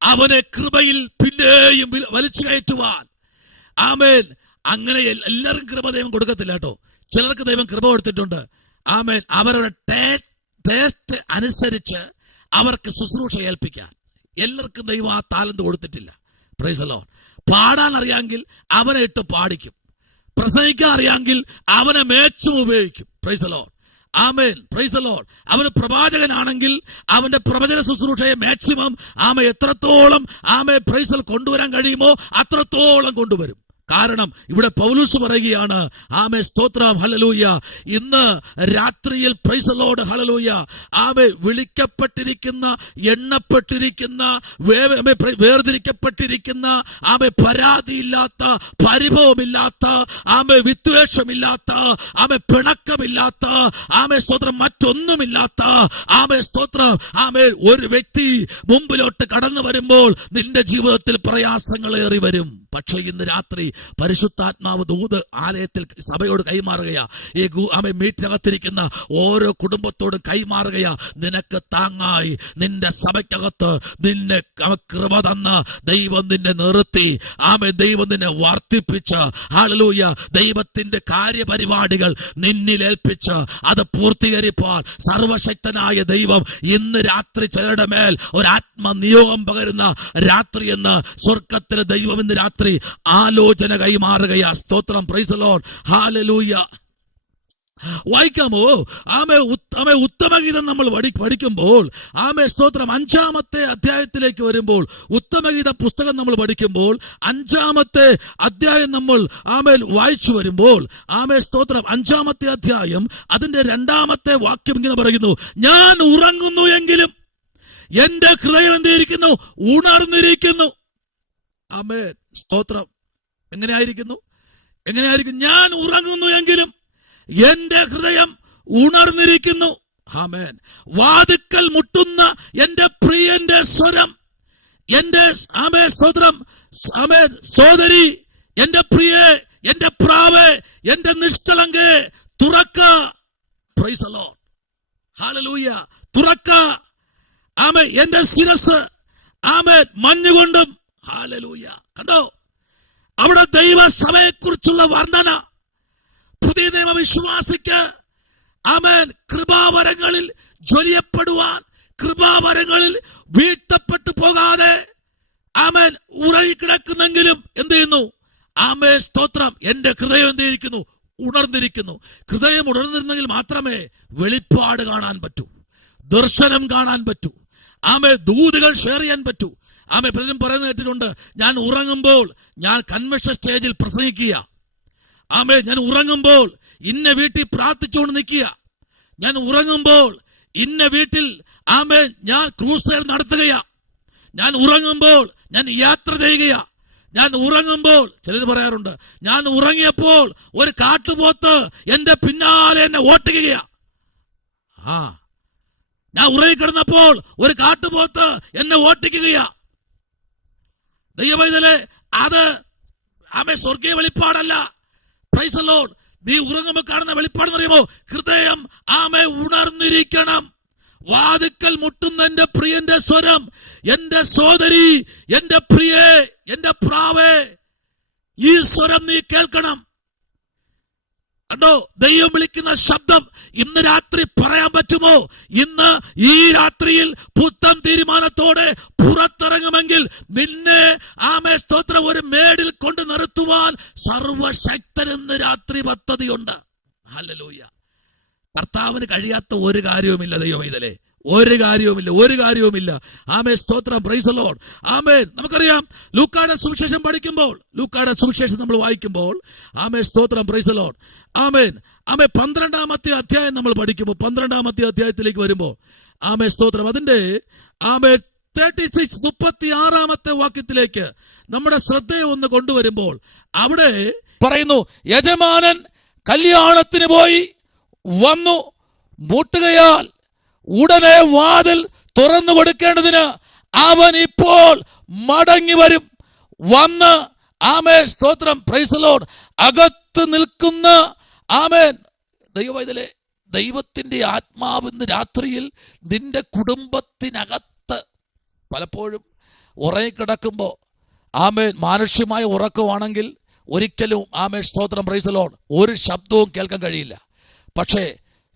അവനെ കൃപയിൽ പിന്നെയും വലിച്ചു കയറ്റുവാൻ, ആമേൻ. അങ്ങനെ എല്ലാവർക്കും കൃപ ദൈവം കൊടുക്കത്തില്ല കേട്ടോ. ചിലർക്ക് ദൈവം കൃപ കൊടുത്തിട്ടുണ്ട്, ആമേൻ, അവരുടെ ടേസ്റ്റ് അനുസരിച്ച് അവർക്ക് ശുശ്രൂഷ ഏൽപ്പിക്കാൻ. എല്ലാവർക്കും ദൈവം ആ താലന്ത് കൊടുത്തിട്ടില്ല. Price the Lord. പാടാൻ അറിയാമെങ്കിൽ അവനെ ഇട്ട് പാടിക്കും, പ്രസംഗിക്കാൻ അറിയാമെങ്കിൽ അവനെ മേച്ചും ഉപയോഗിക്കും. Price the lord. Amen, price the Lord. അവന് പ്രവാചകനാണെങ്കിൽ അവന്റെ പ്രവചന ശുശ്രൂഷയെ മാക്സിമം എത്രത്തോളം പ്രൈസ് ദി ലോർഡ് കൊണ്ടുവരാൻ കഴിയുമോ അത്രത്തോളം കൊണ്ടുവരും. കാരണം ഇവിടെ പൗലോസ് പറയുകയാണ്, സ്തോത്രം, ഹല്ലേലൂയ, ഇന്ന് രാത്രിയിൽ പ്രൈസ് ദി ലോർഡ്, ഹല്ലേലൂയ, വിളിക്കപ്പെട്ടിരിക്കുന്ന, എണ്ണപ്പെട്ടിരിക്കുന്ന, വേർതിരിക്കപ്പെട്ടിരിക്കുന്ന, പരാതിയില്ലാത്ത, പരിഭവമില്ലാത്ത, വിദ്വേഷമില്ലാത്ത, പിണക്കമില്ലാത്ത, സ്തോത്രം, മറ്റൊന്നുമില്ലാത്ത, സ്തോത്രം, ഒരു വ്യക്തി മുമ്പിലോട്ട് കടന്നു വരുമ്പോൾ നിന്റെ ജീവിതത്തിൽ പ്രയാസങ്ങളേറി വരും. പക്ഷെ ഇന്ന് രാത്രി പരിശുദ്ധാത്മാവ് ദൂത് ആലയത്തിൽ സഭയോട് കൈമാറുകയാ. ഈ മീറ്റിനകത്തിരിക്കുന്ന ഓരോ കുടുംബത്തോടും കൈമാറുകയാ. നിനക്ക് താങ്ങായി നിന്റെ സഭയ്ക്കകത്ത് നിന്നെ കൃപ തന്ന ദൈവം നിന്നെ നിർത്തി, ദൈവം നിന്നെ വർദ്ധിപ്പിച്ച്, ഹല്ലേലൂയ, ദൈവത്തിന്റെ കാര്യപരിപാടികൾ നിന്നിൽ ഏൽപ്പിച്ച് അത് പൂർത്തീകരിപ്പാൻ സർവശക്തനായ ദൈവം ഇന്ന് രാത്രി ചിലരുടെ മേൽ ഒരു ആത്മനിയോഗം പകരുന്ന രാത്രി എന്ന് സ്വർഗത്തിലെ ദൈവം ഇന്ന് രാത്രി ആലോചന കൈമാറുകയാ. സ്തോത്രം, പ്രൈസ് ദി ലോർഡ്, ഹല്ലേലൂയ. വായിക്കാമോ? ഉത്തമഗീതം നമ്മൾ പഠിക്കുമ്പോൾ സ്തോത്രം 5-ാമത്തെ അധ്യായത്തിലേക്ക് വരുമ്പോൾ, ഉത്തമഗീത പുസ്തകം നമ്മൾ പഠിക്കുമ്പോൾ 5-ാമത്തെ അധ്യായം നമ്മൾ വായിച്ചു വരുമ്പോൾ സ്തോത്രം 5-ാമത്തെ അധ്യായം അതിന്റെ 2-ാമത്തെ വാക്യം ഇങ്ങനെ പറയുന്നു, ഞാൻ ഉറങ്ങുന്നു എങ്കിലും എന്റെ ഹൃദയം എന്തിരിക്കുന്നു? ഉണർന്നിരിക്കുന്നു. ആമേൻ, സ്തോത്രം. എങ്ങനെയായിരിക്കും? ഞാൻ ഉറങ്ങുന്നു എങ്കിലും എന്റെ ഹൃദയം ഉണർന്നിരിക്കുന്നു. ആമേൻ. വാതിക്കൽ മുട്ടുന്ന എന്റെ പ്രിയന്റെ സ്വരം, എന്റെ സ്തോത്രം, സോദരി, എന്റെ പ്രിയേ, എന്റെ പ്രാവേ, എന്റെ നിഷ്കളങ്കേ, തുറക്ക. പ്രൈസ് ദി ലോർഡ്, ഹല്ലേലൂയ. തുറക്ക. എന്റെ ശിരസ് മഞ്ഞുകൊണ്ടും. ഹല്ലേലൂയ. കണ്ടോ അവിടെ ദൈവസഭയെക്കുറിച്ചുള്ള വർണ്ണന. പുതിയ നിയമ വിശ്വാസിക്ക് കൃപാവരങ്ങളിൽ ജ്വലിയപ്പെടുവാൻ, കൃപാവരങ്ങളിൽ വീഴ്ത്തപ്പെട്ടു പോകാതെ ഉറങ്ങിക്കിടക്കുന്നെങ്കിലും എന്ത് ചെയ്യുന്നു? സ്തോത്രം, എന്റെ ഹൃദയം എന്ത് ചെയ്തിരിക്കുന്നു? ഉണർന്നിരിക്കുന്നു. ഹൃദയം ഉണർന്നിരുന്നെങ്കിൽ മാത്രമേ വെളിപ്പാട് കാണാൻ പറ്റൂ, ദർശനം കാണാൻ പറ്റൂ, ദൂതുകൾ ഷെയർ ചെയ്യാൻ പറ്റൂ. പലരും പറയുന്നത് കേട്ടിട്ടുണ്ട്, ഞാൻ ഉറങ്ങുമ്പോൾ ഞാൻ കൺവെൻഷൻ സ്റ്റേജിൽ പ്രസംഗിക്കുക, ഞാൻ ഉറങ്ങുമ്പോൾ ഇന്ന വീട്ടിൽ പ്രാർത്ഥിച്ചുകൊണ്ട് നിൽക്കുക, ഞാൻ ഉറങ്ങുമ്പോൾ ഇന്ന വീട്ടിൽ ഞാൻ ക്രൂസേഡ് നടത്തുകയാ, ഞാൻ ഉറങ്ങുമ്പോൾ ഞാൻ യാത്ര ചെയ്യുകയാ, ഞാൻ ഉറങ്ങുമ്പോൾ ചിലർ പറയാറുണ്ട്, ഞാൻ ഉറങ്ങിയപ്പോൾ ഒരു കാട്ടുപോത്ത് എന്റെ പിന്നാലെ എന്നെ ഓട്ടിക്കുകയാ. ഞാൻ ഉറങ്ങിക്കിടന്നപ്പോൾ ഒരു കാട്ടുപോത്ത് എന്നെ ഓട്ടിക്കുകയാ. ദൈവമേ, അത് സ്വർഗീയ വെളിപ്പാടല്ല. Price the Lord. നീ ഉറങ്ങുമ്പോൾ കാണുന്ന വെളിപ്പാടെന്ന് പറയുമ്പോ ഹൃദയം ഉണർന്നിരിക്കണം. വാതിക്കൽ മുട്ടുന്ന എന്റെ പ്രിയന്റെ സ്വരം, എന്റെ സോദരി, എന്റെ പ്രിയേ, എന്റെ പ്രാവേ, ഈ സ്വരം നീ കേൾക്കണം. കണ്ടോ, ദൈവം വിളിക്കുന്ന ശബ്ദം ഇന്ന് രാത്രി പറയാൻ പറ്റുമോ? ഇന്ന് ഈ രാത്രിയിൽ പുത്തൻ തീരുമാനത്തോടെ പുറത്തിറങ്ങുമെങ്കിൽ നിന്നെ സ്തോത്രം ഒരു മേടിൽ കൊണ്ട് നിർത്തുവാൻ സർവശക്തൻ ഇന്ന് രാത്രി പദ്ധതിയുണ്ട്. ഹല്ലേലൂയ. കർത്താവിന് കഴിയാത്ത ഒരു കാര്യവുമില്ല ദൈവമേ, ഒരു കാര്യവുമില്ല. സ്തോത്രം, പ്രൈസ് ദി ലോർഡ്. നമുക്കറിയാം, ലൂക്കായുടെ സുവിശേഷം പഠിക്കുമ്പോൾ, ലൂക്കായുടെ സുവിശേഷം നമ്മൾ വായിക്കുമ്പോൾ സ്തോത്രം, പ്രൈസ് ദി ലോർഡ്. 12-ാമത്തെ അധ്യായം നമ്മൾ പഠിക്കുമ്പോൾ, 12-ാമത്തെ അധ്യായത്തിലേക്ക് വരുമ്പോൾ സ്തോത്രം, അതിന്റെ 36-ാമത്തെ വാക്യത്തിലേക്ക് നമ്മുടെ ശ്രദ്ധയെ ഒന്ന് കൊണ്ടുവരുമ്പോൾ അവിടെ പറയുന്നു, യജമാനൻ കല്യാണത്തിന് പോയി വന്നു മുട്ടുകയാൽ ഉടനെ വാതിൽ തുറന്നു കൊടുക്കേണ്ടതിന് അവൻ ഇപ്പോൾ മടങ്ങി വരും. വന്ന് സ്തോത്രം, പ്രൈസ് ദി ലോർഡ്, അകത്ത് നിൽക്കുന്ന ദൈവമേ, ദൈവത്തിന്റെ ആത്മാവ് ഇന്ന് രാത്രിയിൽ നിന്റെ കുടുംബത്തിനകത്ത് പലപ്പോഴും ഉറങ്ങിക്കിടക്കുമ്പോൾ മാനുഷ്യമായ ഉറക്കമാണെങ്കിൽ ഒരിക്കലും സ്തോത്രം, പ്രൈസ് ദി ലോർഡ്, ഒരു ശബ്ദവും കേൾക്കാൻ കഴിയില്ല. പക്ഷേ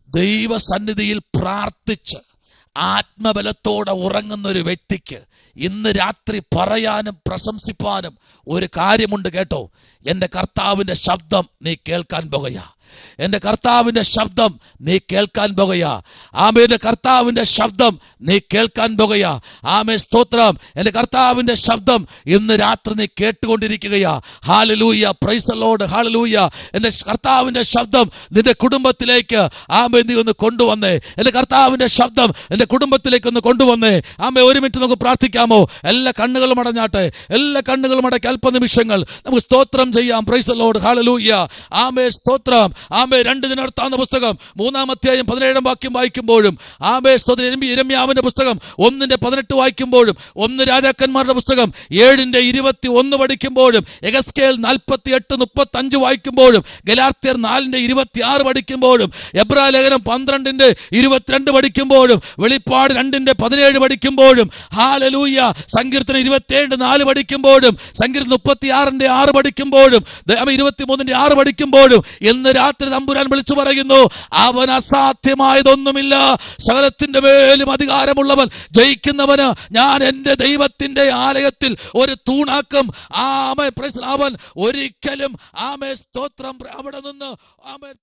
ദൈവസന്നിധിയിൽ പ്രാർത്ഥിച്ച് ആത്മബലത്തോടെ ഉറങ്ങുന്ന ഒരു വ്യക്തിക്ക് ഇന്ന് രാത്രി പറയാനും പ്രശംസിപ്പാനും ഒരു കാര്യമുണ്ട് കേട്ടോ. എൻ്റെ കർത്താവിൻ്റെ ശബ്ദം നീ കേൾക്കാൻ പോകുക. എൻ്റെ കർത്താവിൻ്റെ ശബ്ദം നീ കേൾക്കാൻ പോകുകയാ. ആമേ, എൻ്റെ കർത്താവിൻ്റെ ശബ്ദം നീ കേൾക്കാൻ പോകുകയാ. ആമേ, സ്തോത്രം. എൻ്റെ കർത്താവിൻ്റെ ശബ്ദം ഇന്ന് രാത്രി നീ കേട്ടുകൊണ്ടിരിക്കുകയാ. ഹല്ലേലൂയ, പ്രൈസ് ദി ലോർഡ്, ഹല്ലേലൂയ. എൻ്റെ കർത്താവിൻ്റെ ശബ്ദം നിന്റെ കുടുംബത്തിലേക്ക് ആമേ നീ ഒന്ന് കൊണ്ടുവന്നേ. എൻ്റെ കർത്താവിൻ്റെ ശബ്ദം എൻ്റെ കുടുംബത്തിലേക്ക് ഒന്ന് കൊണ്ടുവന്നേ. ആമേ, ഒരു മിനിറ്റ് നമുക്ക് പ്രാർത്ഥിക്കാമോ? എല്ലാ കണ്ണുകളും അടഞ്ഞാട്ടെ, എല്ലാ കണ്ണുകളും അടക്കി അല്പനിമിഷങ്ങൾ നമുക്ക് സ്തോത്രം ചെയ്യാം. Price the lord, hallelujah. ആമേ, സ്തോത്രം. ആമേ, 2 ദിനവൃത്താന്ത പുസ്തകം 3-ാം അധ്യായം 17-ാം വാക്യം വായിക്കുമ്പോഴും, ആമേ സ്തോത്രം, യിരെമ്യാവിന്റെ പുസ്തകം 1:18 വായിക്കുമ്പോഴും, 1 രാജാക്കന്മാരുടെ പുസ്തകം 7:21 പഠിക്കുമ്പോഴും, യെഹെസ്കേൽ 48:35 വായിക്കുമ്പോഴും, ഗലാത്യർ 4:26 പഠിക്കുമ്പോഴും, എബ്രായ ലേഖനം 12:22 പഠിക്കുമ്പോഴും, വെളിപ്പാട് 2:17 പഠിക്കുമ്പോഴും, ഹല്ലേലൂയ, സങ്കീർത്തനം 27:4 പഠിക്കുമ്പോഴും, സങ്കീർത്തനം 36:6 പഠിക്കുമ്പോഴും, 23:6 പഠിക്കുമ്പോഴും, ഇന്ന് രാത്രി തമ്പുരാൻ വിളിച്ചു പറയുന്നു, അവൻ അസാധ്യമായതൊന്നുമില്ല. സകലത്തിന്റെ മേലും അധികാരമുള്ളവൻ, ജയിക്കുന്നവന് ഞാൻ എൻ്റെ ദൈവത്തിന്റെ ആലയത്തിൽ ഒരു തൂണാക്കും. ആമേൻ, പ്രൈസ്. അവൻ ഒരിക്കലും ആമേൻ സ്തോത്രം അവിടെ നിന്ന് ആമേൻ